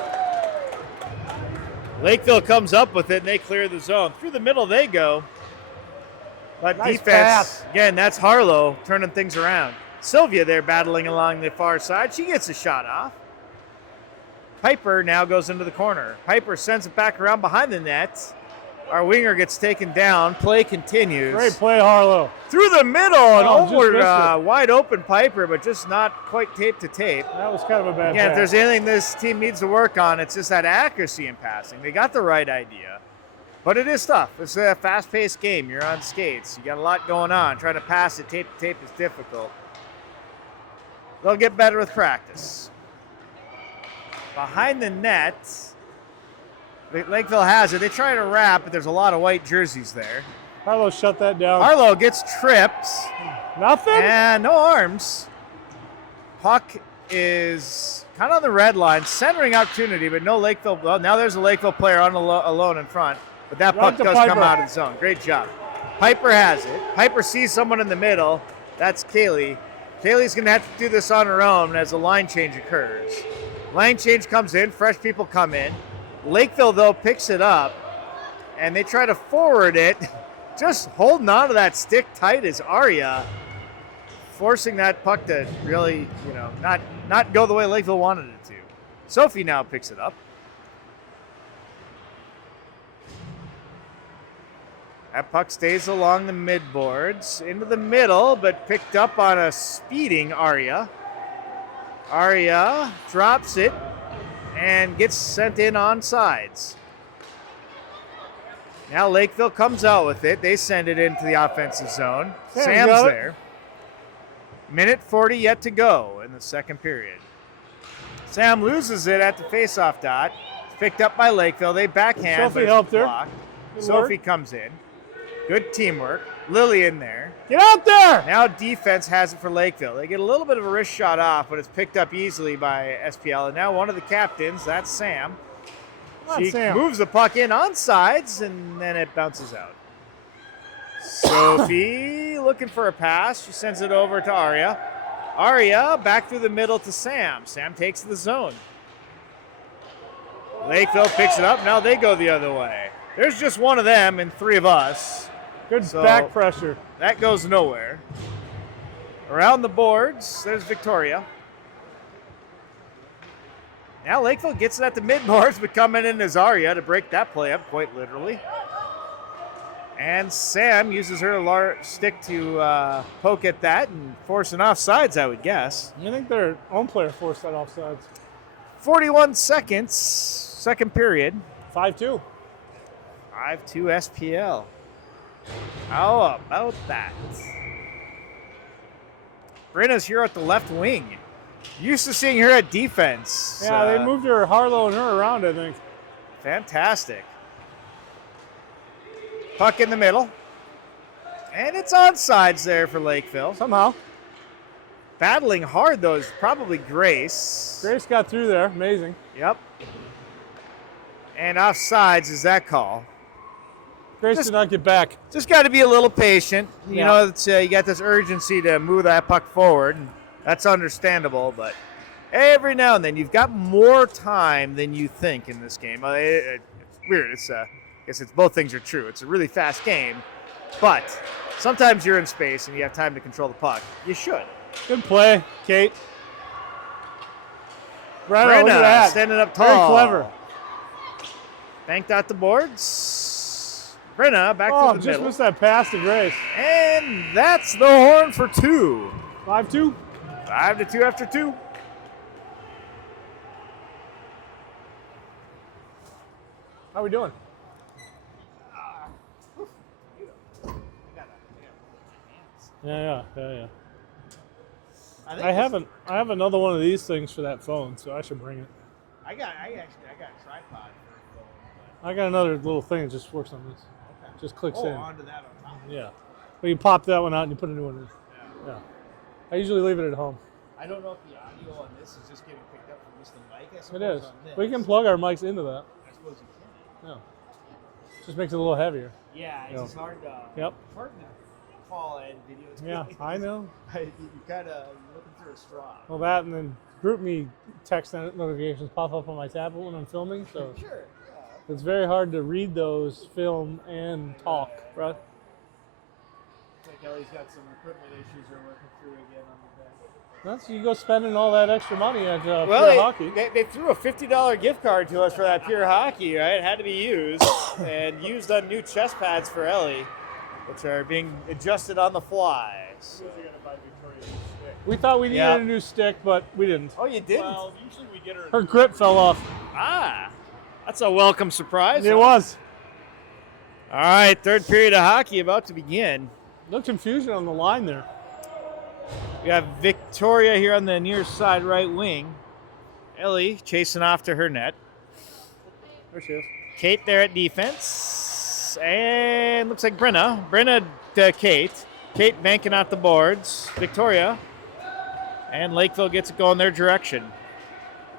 Lakeville comes up with it, and they clear the zone. Through the middle they go. But Nice defense, pass. again, that's Harlow turning things around. Sylvia there battling along the far side. She gets a shot off. Piper now goes into the corner. Piper sends it back around behind the net. Our winger gets taken down. Play continues. Great play, Harlow. Through the middle and just over missed it. wide open Piper, but just not quite tape to tape. That was kind of a bad Again, if pass. there's anything this team needs to work on, it's just that accuracy in passing. They got the right idea, but it is tough. It's a fast-paced game. You're on skates. You got a lot going on. Trying to pass it tape to tape is difficult. They'll get better with practice. Behind the net, Lakeville has it. They try to wrap, but there's a lot of white jerseys there. Harlow shut that down. Harlow gets tripped. Nothing? And no arms. Puck is kind of on the red line, centering opportunity, but no Lakeville. Well, now there's a Lakeville player on alone in front, but that Right puck to does Piper. come out of the zone. Great job. Piper has it. Piper sees someone in the middle. That's Kaylee. Kaylee's going to have to do this on her own as a line change occurs. Line change comes in. Fresh people come in. Lakeville, though, picks it up, and they try to forward it. Just holding on to that stick tight is Arya, forcing that puck to really, not go the way Lakeville wanted it to. Sophie now picks it up. That puck stays along the midboards, into the middle, but picked up on a speeding Arya. Arya drops it and gets sent in on sides. Now Lakeville comes out with it. They send it into the offensive zone. Sam's there. Minute 40 yet to go in the second period. Sam loses it at the faceoff dot. It's picked up by Lakeville. They backhand. Sophie helped her. Sophie comes in. Good teamwork. Lily in there. Get out there! Now defense has it for Lakeville. They get a little bit of a wrist shot off, but it's picked up easily by SPL. And now one of the captains, that's Sam. She moves the puck in on sides, and then it bounces out. Sophie looking for a pass. She sends it over to Arya. Arya back through the middle to Sam. Sam takes the zone. Lakeville picks it up. Now they go the other way. There's just one of them and three of us. Good back pressure. That goes nowhere. Around the boards, there's Victoria. Now Lakeville gets it at the mid-boards, but coming in is Arya to break that play up, quite literally. And Sam uses her stick to poke at that and force an offsides, I would guess. I think their own player forced that offsides. 41 seconds, second period. 5-2. 5-2 SPL. How about that? Brenna's here at the left wing. Used to seeing her at defense. Yeah, they moved her, Harlow and her around, I think. Fantastic. Puck in the middle. And it's onside there for Lakeville. Somehow. Battling hard, though, is probably Grace. Grace got through there. Amazing. Yep. And offsides is that call. Grace did not get back. Just got to be a little patient. You Yeah. know, it's, you got this urgency to move that puck forward. And that's understandable, but every now and then you've got more time than you think in this game. It's weird. I guess it's both things are true. It's a really fast game, but sometimes you're in space and you have time to control the puck. You should. Good play, Kate. Brenna, look at that. Standing up tall. Very clever. Banked out the boards. Brenna back to the just middle. missed that pass to Grace. And that's the horn for 2. 5-2. 5-2 after 2. How we doing? Yeah. I have another one of these things for that phone, so I should bring it. I got a tripod for a phone. I got another little thing that just works on this. Okay. Just clicks in. Onto that on top. Yeah. Well, you pop that one out and you put a new one in. Yeah. I usually leave it at home. I don't know if the audio on this is just getting picked up from just the mic. I suppose It is. on this. We can plug our mics into that. I suppose you can. Yeah. Just makes it a little heavier. Yeah, it's just hard to. Yep. Hard to call and video. Yeah, I know. you kind of looking through a straw. Well, that and then GroupMe text notifications pop up on my tablet when I'm filming, so Sure. Yeah. it's very hard to read those, film, and talk, right? I think Ellie's got some equipment issues we're working through again on the back. That's you go spending all that extra money at Pure Well, Hockey. they threw a $50 gift card to us for that Pure Hockey, right? It had to be used, and used on new chest pads for Ellie, which are being adjusted on the fly. So. We thought we needed a new stick, but we didn't. Oh, you didn't? Well, usually we get her. Her grip fell off. Ah, that's a welcome surprise. It was. All right, third period of hockey about to begin. No confusion on the line there. We have Victoria here on the near side right wing. Ellie chasing off to her net. There she is. Kate there at defense. And looks like Brenna. Brenna to Kate. Kate banking out the boards. Victoria. And Lakeville gets it going their direction.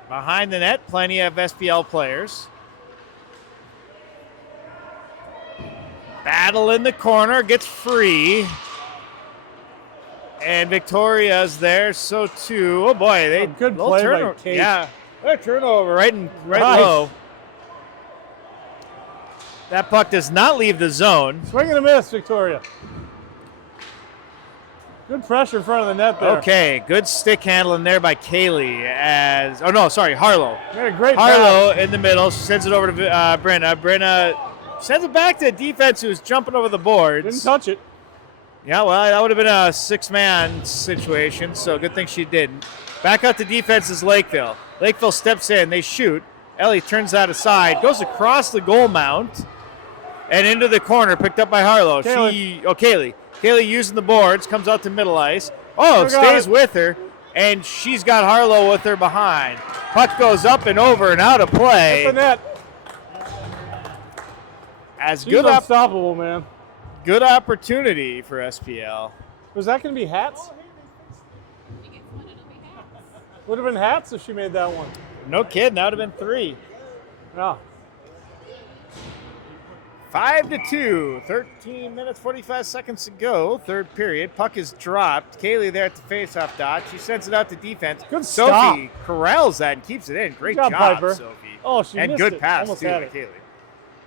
Behind the net, plenty of SPL players. Battle in the corner, gets free. And Victoria's there, so too. Oh boy, they good play by Kate. Yeah, a turnover right Nice. low. That puck does not leave the zone. Swing and a miss, Victoria. Good pressure in front of the net there. Okay, good stick handling there by Kaylee Harlow. Made a great Harlow pass. in the middle, sends it over to Brenna. Brenna sends it back to the defense who's jumping over the boards. Didn't touch it. Yeah, well, that would have been a six-man situation, so good thing she didn't. Back out to defense is Lakeville. Lakeville steps in, they shoot. Ellie turns that aside, goes across the goal mount, and into the corner, picked up by Harlow. Kaylee. Kaylee using the boards, comes out to middle ice. Oh, stays with her, and she's got Harlow with her behind. Puck goes up and over and out of play. Hit the net. She's unstoppable, man. Good opportunity for SPL. Was that going to be hats? Would have been hats if she made that one. No kidding, that would have been 3. Yeah. 5-2, 13 minutes, 45 seconds to go, third period. Puck is dropped. Kaylee there at the faceoff dot. She sends it out to defense. Good Sophie stop. corrals that and keeps it in. Great job, Piper. Sophie. Oh, she and missed good it. pass, Almost too, had by it.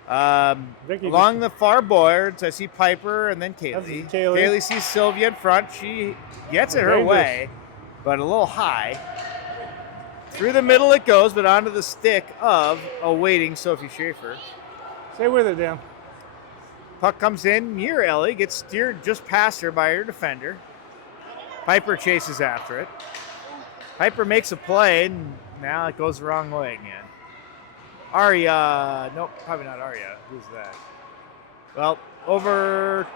Kaylee. Along the far boards, I see Piper and then Kaylee. Kaylee sees Sylvia in front. She gets it her way, but a little high. Through the middle it goes, but onto the stick of awaiting Sophie Schaefer. Stay with it, Dan. Puck comes in near Ellie, gets steered just past her by her defender. Piper chases after it. Piper makes a play, and now it goes the wrong way again. Aria, nope, probably not Aria. Who's that? Well, over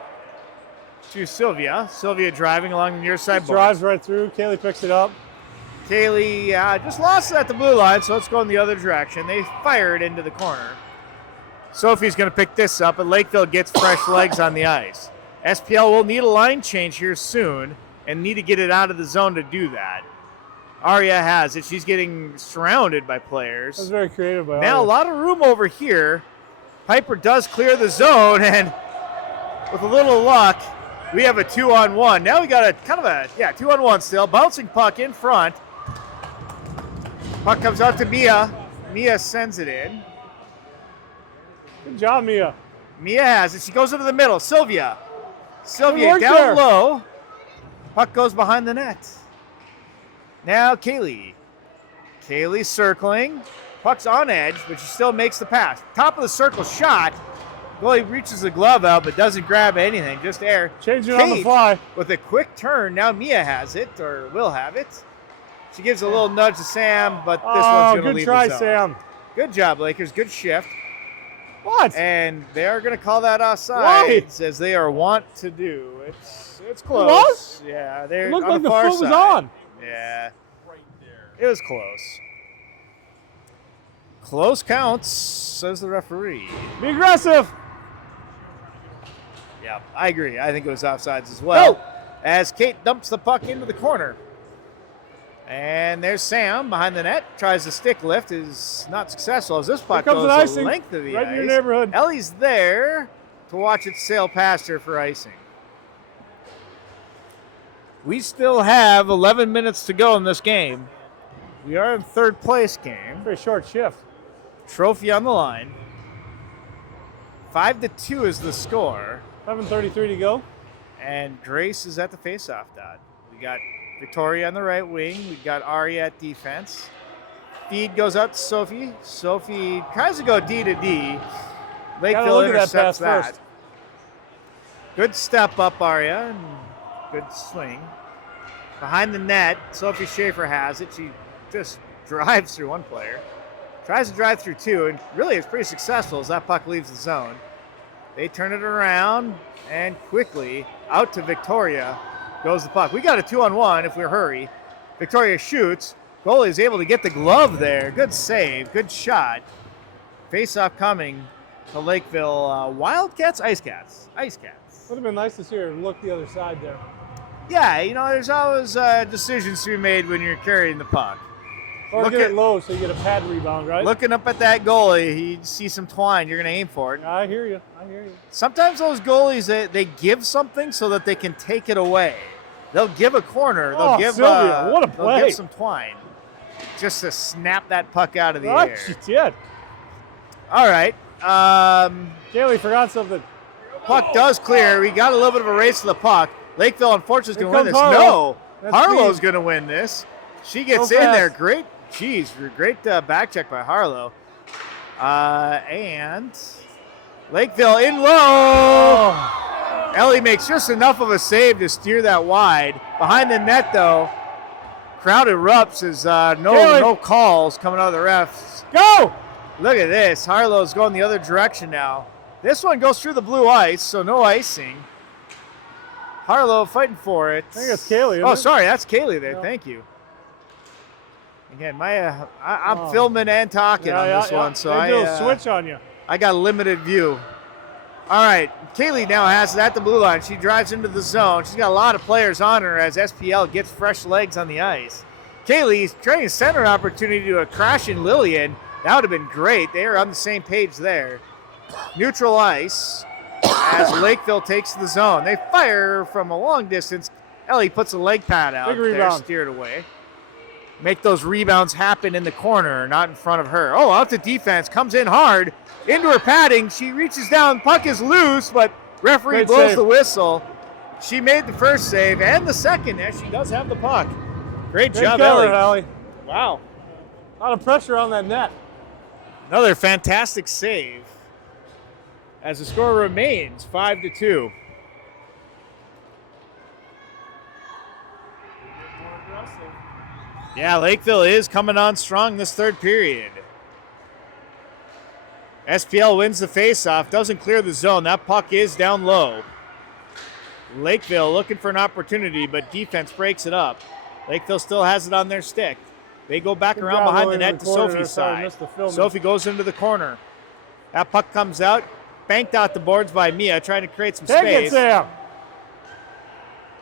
to Sylvia. Sylvia driving along the near side board. Drives right through. Kaylee picks it up. Kaylee just lost it at the blue line, so let's go in the other direction. They fire it into the corner. Sophie's going to pick this up, and Lakeville gets fresh legs on the ice. SPL will need a line change here soon and need to get it out of the zone to do that. Aria has it. She's getting surrounded by players. That was very creative by Now Aria. a lot of room over here. Piper does clear the zone, and with a little luck, we have a 2-on-1. Now we got a kind of a 2-on-1 still. Bouncing puck in front. Puck comes out to Mia. Mia sends it in. Good job, Mia. Mia has it. She goes into the middle. Sylvia Good work down there. low. Puck goes behind the net. Now Kaylee. Kaylee circling. Puck's on edge, but she still makes the pass. Top of the circle shot. Goalie reaches the glove out, but doesn't grab anything. Just air. Changing it on the fly. With a quick turn. Now Mia has it, or will have it. She gives a little nudge to Sam, but this one's going to leave good try, the zone. Sam. Good job, Lakers. Good shift. What? And they are going to call that offsides, as they are wont to do. It's close. It was? Yeah, they're It looked on like the the far foot side. was on. Yeah, it was close. Close counts, says the referee. Be aggressive. Yeah, I agree. I think it was offsides as well. As Kate dumps the puck into the corner. And there's Sam behind the net. Tries the stick lift. Is not successful as this puck goes the length of the right ice. in your neighborhood. Ellie's there to watch it sail past her for icing. We still have 11 minutes to go in this game. We are in third place game. Very short shift. Trophy on the line. 5-2 is the score. 7:33 to go. And Grace is at the faceoff dot. We got Victoria on the right wing. We got Aria at defense. Feed goes out to Sophie. Sophie tries to go D to D. Lakeville intercepts that. First. Good step up, Aria. And good swing. Behind the net, Sophie Schaefer has it. She just drives through one player. Tries to drive through two, and really is pretty successful as that puck leaves the zone. They turn it around, and quickly out to Victoria goes the puck. We got a 2-on-1 if we hurry. Victoria shoots. Goalie is able to get the glove there. Good save. Good shot. Face-off coming to Lakeville. Wildcats? Ice Cats. Ice Cats. Would have been nice to see her look the other side there. Yeah, you know, there's always decisions to be made when you're carrying the puck. Or get it low so you get a pad rebound, right? Looking up at that goalie, you see some twine. You're going to aim for it. I hear you. I hear you. Sometimes those goalies, they give something so that they can take it away. They'll give a corner. They'll give Sylvia, what a play. They'll give some twine just to snap that puck out of the Right, air. she did. All right, Kaylee forgot something. Puck does clear. We got a little bit of a race to the puck. Lakeville, unfortunately, is going to win Here this. comes No, Harlow. That's Harlow's speed. going to win this. She gets So in fast. there. Great, great back check by Harlow. And Lakeville in low. Oh, Ellie makes just enough of a save to steer that wide. Behind the net, though, crowd erupts as no calls coming out of the refs. go! Look at this. Harlow's going the other direction now. This one goes through the blue ice, so no icing. Harlow fighting for it. I think it's Kaylee, Oh, isn't it? sorry, that's Kaylee there. Yeah. Thank you. Again, I'm filming and talking on this one, so they do a switch on you. I got a limited view. All right, Kaylee now has it at the blue line. She drives into the zone. She's got a lot of players on her as SPL gets fresh legs on the ice. Kaylee's trying to center an opportunity to a crash in Lillian. That would have been great. They are on the same page there. Neutral ice as Lakeville takes the zone. They fire from a long distance. Ellie puts a leg pad out. Big They're rebound. steered away. Make those rebounds happen in the corner, not in front of her. Oh, out to defense. Comes in hard. Into her padding. She reaches down. Puck is loose, but referee Great blows save. the whistle. She made the first save and the second as she does have the puck. Great job, Ellie. Ellie. Wow. A lot of pressure on that net. Another fantastic save as the score remains 5-2. Yeah, Lakeville is coming on strong this third period. SPL wins the faceoff, doesn't clear the zone. That puck is down low. Lakeville looking for an opportunity, but defense breaks it up. Lakeville still has it on their stick. They go back Good around job behind the going in net the to corner. Sophie's Sorry, side. missed the filming. Sophie goes into the corner. That puck comes out, banked out the boards by Mia, trying to create some Take space. it, Sam.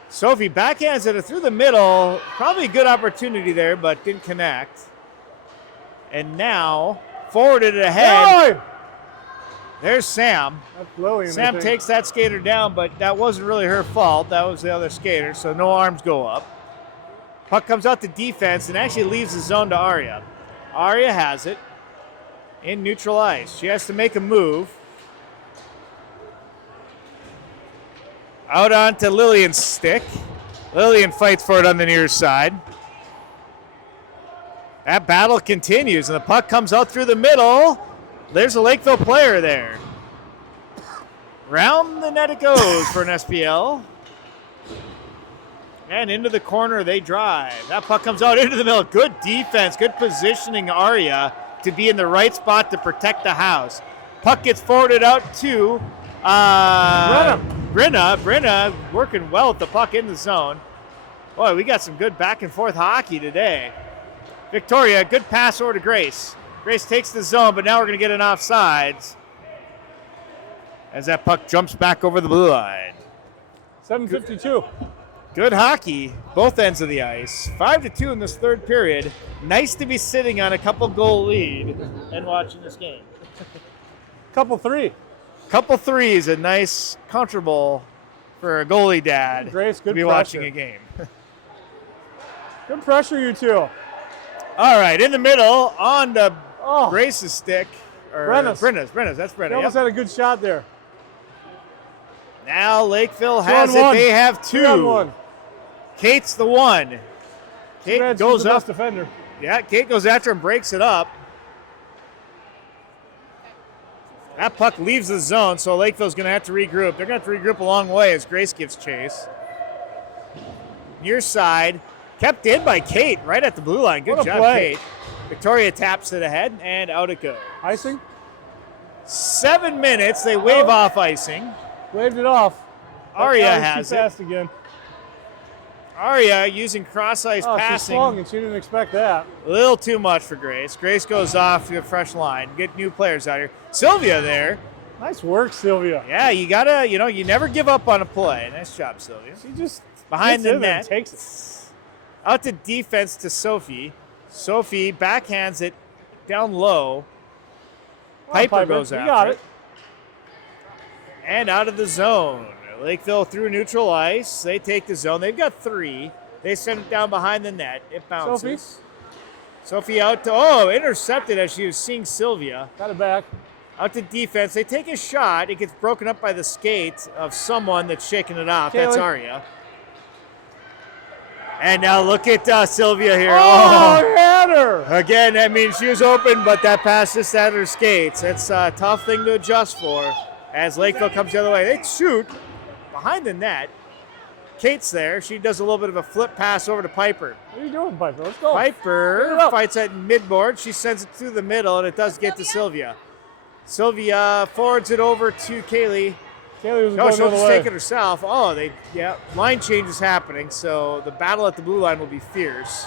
Sophie backhands it through the middle. Probably a good opportunity there, but didn't connect. And now, forwarded it ahead. Hey! There's Sam. That's Lillian, I Sam think. takes that skater down, but that wasn't really her fault. That was the other skater, so no arms go up. Puck comes out to defense and actually leaves the zone to Aria. Aria has it in neutral ice. She has to make a move. Out onto Lillian's stick. Lillian fights for it on the near side. That battle continues, and the puck comes out through the middle. There's a Lakeville player there. Round the net it goes for an SPL. And into the corner they drive. That puck comes out into the middle. Good defense, good positioning Aria to be in the right spot to protect the house. Puck gets forwarded out to Brenna working well with the puck in the zone. Boy, we got some good back and forth hockey today. Victoria, good pass over to Grace. Grace takes the zone, but now we're going to get an offsides as that puck jumps back over the blue line. 7:52. Good hockey, both ends of the ice. 5-2 in this third period. Nice to be sitting on a couple goal lead and watching this game. Couple three. Couple threes, a nice, comfortable for a goalie dad Grace, to good be pressure. watching a game. Good pressure, you two. All right, in the middle, on to Oh, Grace's stick. Or Brenna's. Brenna's, that's they Brenna. almost Yep. had a good shot there. Now Lakeville has on it. one. They have 2. 3-on-1. Kate's the one. Kate Man, she's goes the up. best defender. Yeah, Kate goes after and breaks it up. That puck leaves the zone, so Lakeville's going to have to regroup. They're going to have to regroup a long way as Grace gives chase. Near side, kept in by Kate right at the blue line. Good What a job, play. Kate. Victoria taps it ahead, and out it goes. Icing. 7 minutes, they wave off icing. Waved it off. Aria That was has too it. fast again. Aria using cross-ice Oh, she passing. swung and she didn't expect that. A little too much for Grace. Grace goes off to a fresh line. Get new players out here. Sylvia there. Nice work, Sylvia. Yeah, you gotta, you never give up on a play. Nice job, Sylvia. She just Behind gets the in there and net. takes it. Out to defense to Sophie. Sophie backhands it down low. Piper goes You after got it. it. And out of the zone. Lakeville through neutral ice. They take the zone. They've got 3. They send it down behind the net. It bounces. Sophie out to, intercepted as she was seeing Sylvia. Got it back. Out to defense. They take a shot. It gets broken up by the skate of someone that's shaking it off. Kaylee. That's Arya. And now look at Sylvia here. Oh, had her. Again, I mean, she was open, but that pass just at her skates. It's a tough thing to adjust for as Lakeville comes the other way. They shoot behind the net. Kate's there. She does a little bit of a flip pass over to Piper. What are you doing, Piper? Let's go. Piper fights at midboard. She sends it through the middle, and it does get to Sylvia. Sylvia forwards it over to Kaylee. Kaylee was No, going she'll the other just way. take it herself. Oh, line change is happening, so the battle at the blue line will be fierce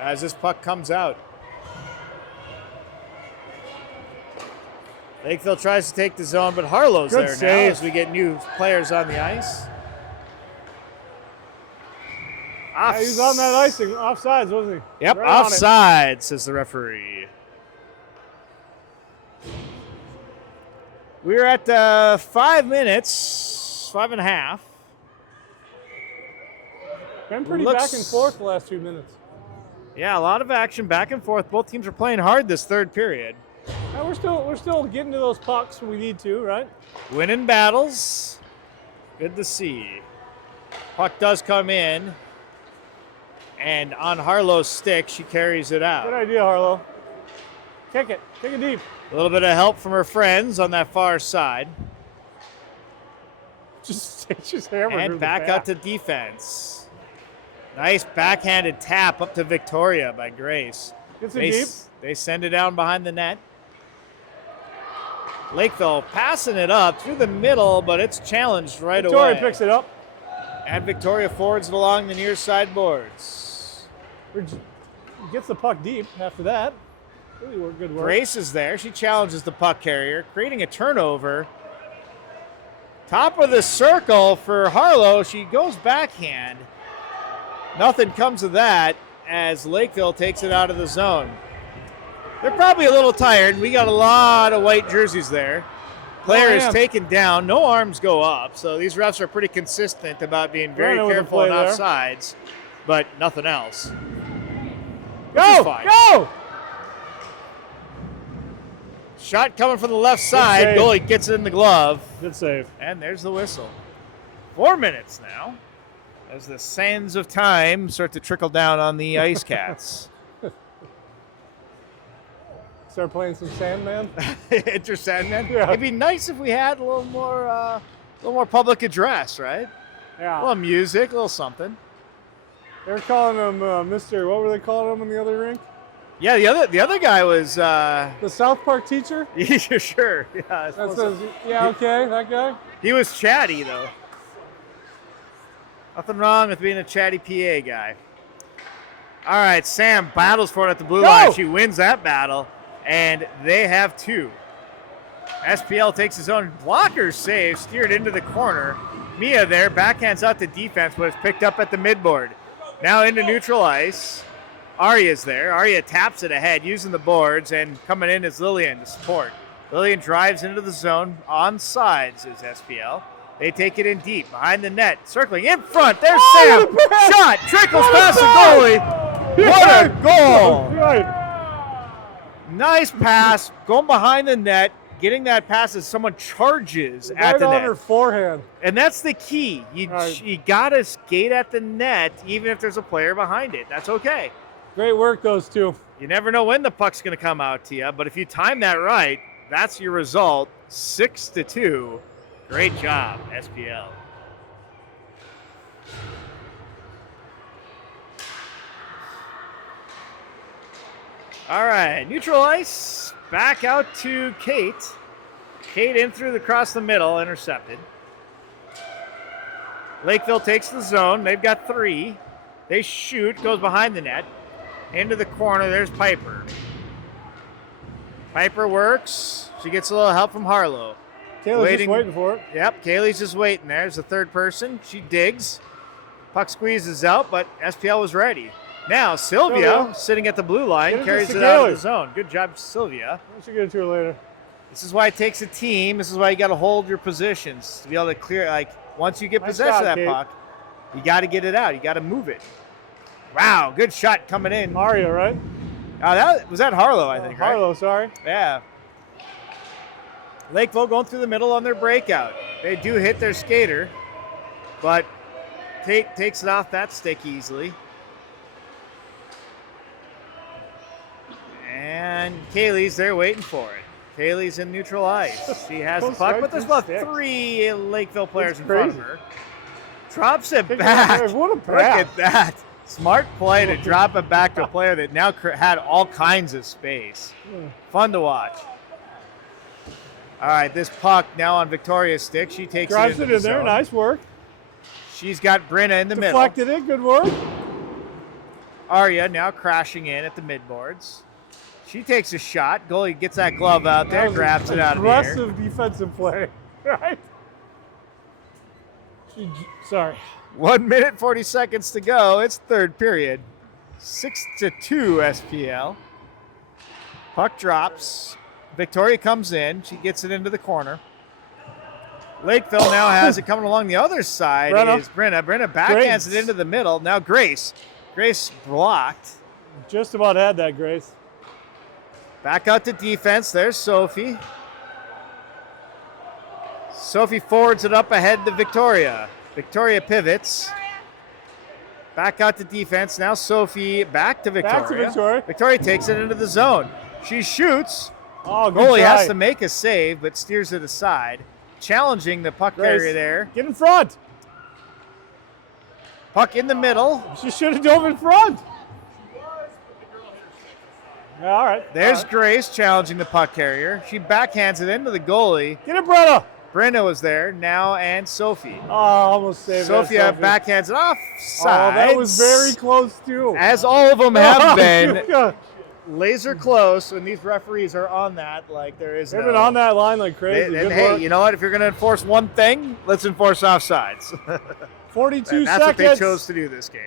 as this puck comes out. Lakeville tries to take the zone, but Harlow's Good there save. now as we get new players on the ice. Yeah, he was on that icing, offsides, wasn't he? Yep, Right on it. offside, says the referee. We're at 5 minutes, 5.5. Been pretty Looks- back and forth the last 2 minutes. Yeah, a lot of action back and forth. Both teams are playing hard this third period. And we're still getting to those pucks when we need to, right? Winning battles. Good to see. Puck does come in. And on Harlow's stick, she carries it Good out. idea, Harlow. Kick it deep. A little bit of help from her friends on that far side. Just hammered her And the back out to defense. Nice backhanded tap up to Victoria by Grace. Gets it deep. They send it down behind the net. Lakeville passing it up through the middle, but it's challenged right Victoria away. picks it up. And Victoria forwards it along the near side boards. Gets the puck deep after that. Really good work. Grace is there. She challenges the puck carrier, creating a turnover. Top of the circle for Harlow. She goes backhand. Nothing comes of that as Lakeville takes it out of the zone. They're probably a little tired. We got a lot of white jerseys there. Player is taken down. No arms go up. So these refs are pretty consistent about being very Running with the careful on play there. offsides, but nothing else. Go! fine. Go! Shot coming from the left side. save. Goalie gets it in the glove. Good save. And there's the whistle. 4 minutes now as the sands of time start to trickle down on the Ice Cats. Start playing some Sandman. Enter Sandman. Yeah. It'd be nice if we had a little more public address, right? A Yeah. little music, a little something. They're calling him Mr. What were they calling him in the other rink? Yeah, the other guy was The South Park teacher? sure. Yeah, I That suppose says, so. yeah, okay, that guy. He was chatty though. Nothing wrong with being a chatty PA guy. All right, Sam battles for it at the blue Go! line. She wins that battle, and they have two. SPL takes his own blocker save, steered into the corner. Mia there, backhands out to defense, but it's picked up at the midboard. Now into neutral ice. Arya's there. Arya taps it ahead, using the boards, and coming in is Lillian to support. Lillian drives into the zone on sides is SPL. They take it in deep, behind the net, circling in front. There's Sam. what a pass! Shot, trickles What a past the pass! goalie. What a goal. Right. Nice pass, going behind the net, getting that pass as someone charges at Right the on net. her forehand. And that's the key. Right. You got to skate at the net even if there's a player behind it. That's okay. Great work, those two. You never know when the puck's going to come out to you, but if you time that right, that's your result. 6-2. Great job, SPL. All right, neutral ice. Back out to Kate. Kate in through across the middle, intercepted. Lakeville takes the zone. They've got three. They shoot, goes behind the net. Into the corner, there's Piper. Piper works. She gets a little help from Harlow. Taylor's just waiting for it. Yep, Kaylee's just waiting. There's the third person. She digs. Puck squeezes out, but SPL was ready. Now, Sylvia, sitting at the blue line, Get it to carries it out of Kaylee. the zone. Good job, Sylvia. I should get it to her later. This is why it takes a team. This is why you got to hold your positions to be able to clear. Like, once you get Nice possession shot, of that Kate. puck, you got to get it out. You got to move it. Wow, good shot coming in. Aria, right? That was that Harlow, I think, right? Harlow, sorry. Yeah. Lakeville going through the middle on their breakout. They do hit their skater, but takes it off that stick easily. And Kaylee's there waiting for it. Kaylee's in neutral ice. She has the puck, but there's about 3 Lakeville players in front of her. Drops it back. What a Look pass. at that. Smart play to drop it back to a player that now had all kinds of space. Fun to watch. All right, this puck now on Victoria's stick. She takes Drives it it in there. zone. Nice work. She's got Brenna in the Deflected it. Good work. middle. Arya now crashing in at the midboards. She takes a shot. Goalie gets that glove out there, That was grabs it out of the air. aggressive defensive play. Right? Sorry. 1 minute, 40 seconds to go. It's third period. 6-2 SPL. Puck drops. Victoria comes in. She gets it into the corner. Lakeville now has it coming along the other side. Brenna. Is Brenna. Brenna backhands it into the middle. Now Grace. Grace blocked. Just about had that, Grace. Back out to defense. There's Sophie. Sophie forwards it up ahead to Victoria. Victoria pivots. Back out to defense. Now Sophie back to Victoria. Back to Victoria. Victoria takes it into the zone. She shoots. Oh, good Goalie try. has to make a save, but steers it aside. Challenging the puck Grace, carrier there. Get in front. Puck in the middle. She should have dove in front. Yeah, all right. There's all right. Grace challenging the puck carrier. She backhands it into the goalie. Get it, Brenna. Brenda was there now, and Sophie. Oh, almost saved Sophia that. backhands it off. Oh, that was very close, too. As all of them have been. Yeah. Laser close when these referees are on that, like there is They've no. been on that line like And crazy. Good hey, work. you know what? If you're going to enforce one thing, let's enforce offsides. 42 That's what seconds. they chose to do this game.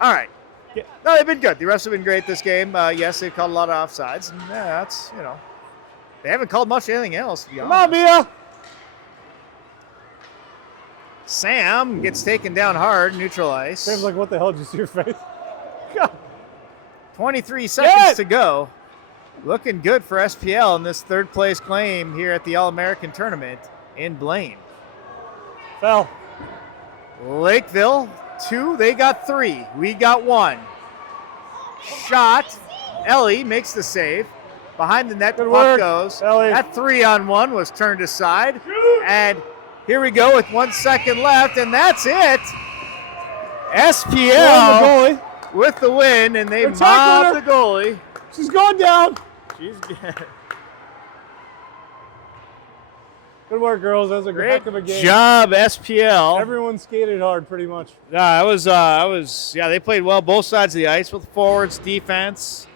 All right. Yeah. No, they've been good. The refs have been great this game. Yes, they've called a lot of offsides. And, yeah, that's, they haven't called much anything else, to be Come honest. on, Mia. Sam gets taken down hard, neutral ice. Sam's like, what the hell? Did you see your face? God. 23 seconds It. to go. Looking good for SPL in this third place claim here at the All-American Tournament in Blaine. Fell. Lakeville, 2. They got 3. We got 1. Shot. Ellie makes the save. Behind the net, Good puck work, goes. Ellie. That 3-on-1 was turned aside. And here we go with 1 second left, and that's it. SPL The goalie. with the win, and they They're tackling mobbed the goalie. She's going down. She's Good work, girls. That was a great heck of a game. job, SPL. Everyone skated hard, pretty much. Yeah, they played well both sides of the ice with forwards, defense.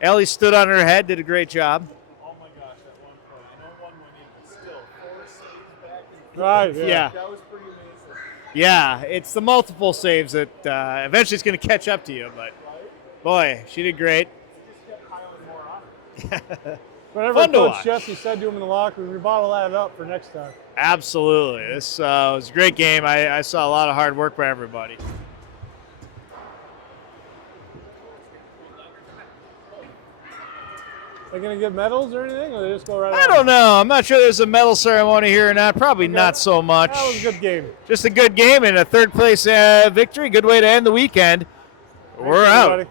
Ellie stood on her head, did a great job. Oh my gosh, that one play. I know one went in, but still, 4 saves back. Right. Yeah. That was pretty amazing. Yeah, it's the multiple saves that eventually it's going to catch up to you, but boy, she did great. Just kept piling more on. Whatever Fun to Coach watch. Jesse said to him in the locker room, we bottle that up for next time. Absolutely. This was a great game. I saw a lot of hard work by everybody. They gonna get medals or anything, or they just go right? I don't know. I'm not sure there's a medal ceremony here or not. Probably Okay. not so much. That was a good game. Just a good game and a third place victory. Good way to end the weekend. We're Thanks, out. everybody.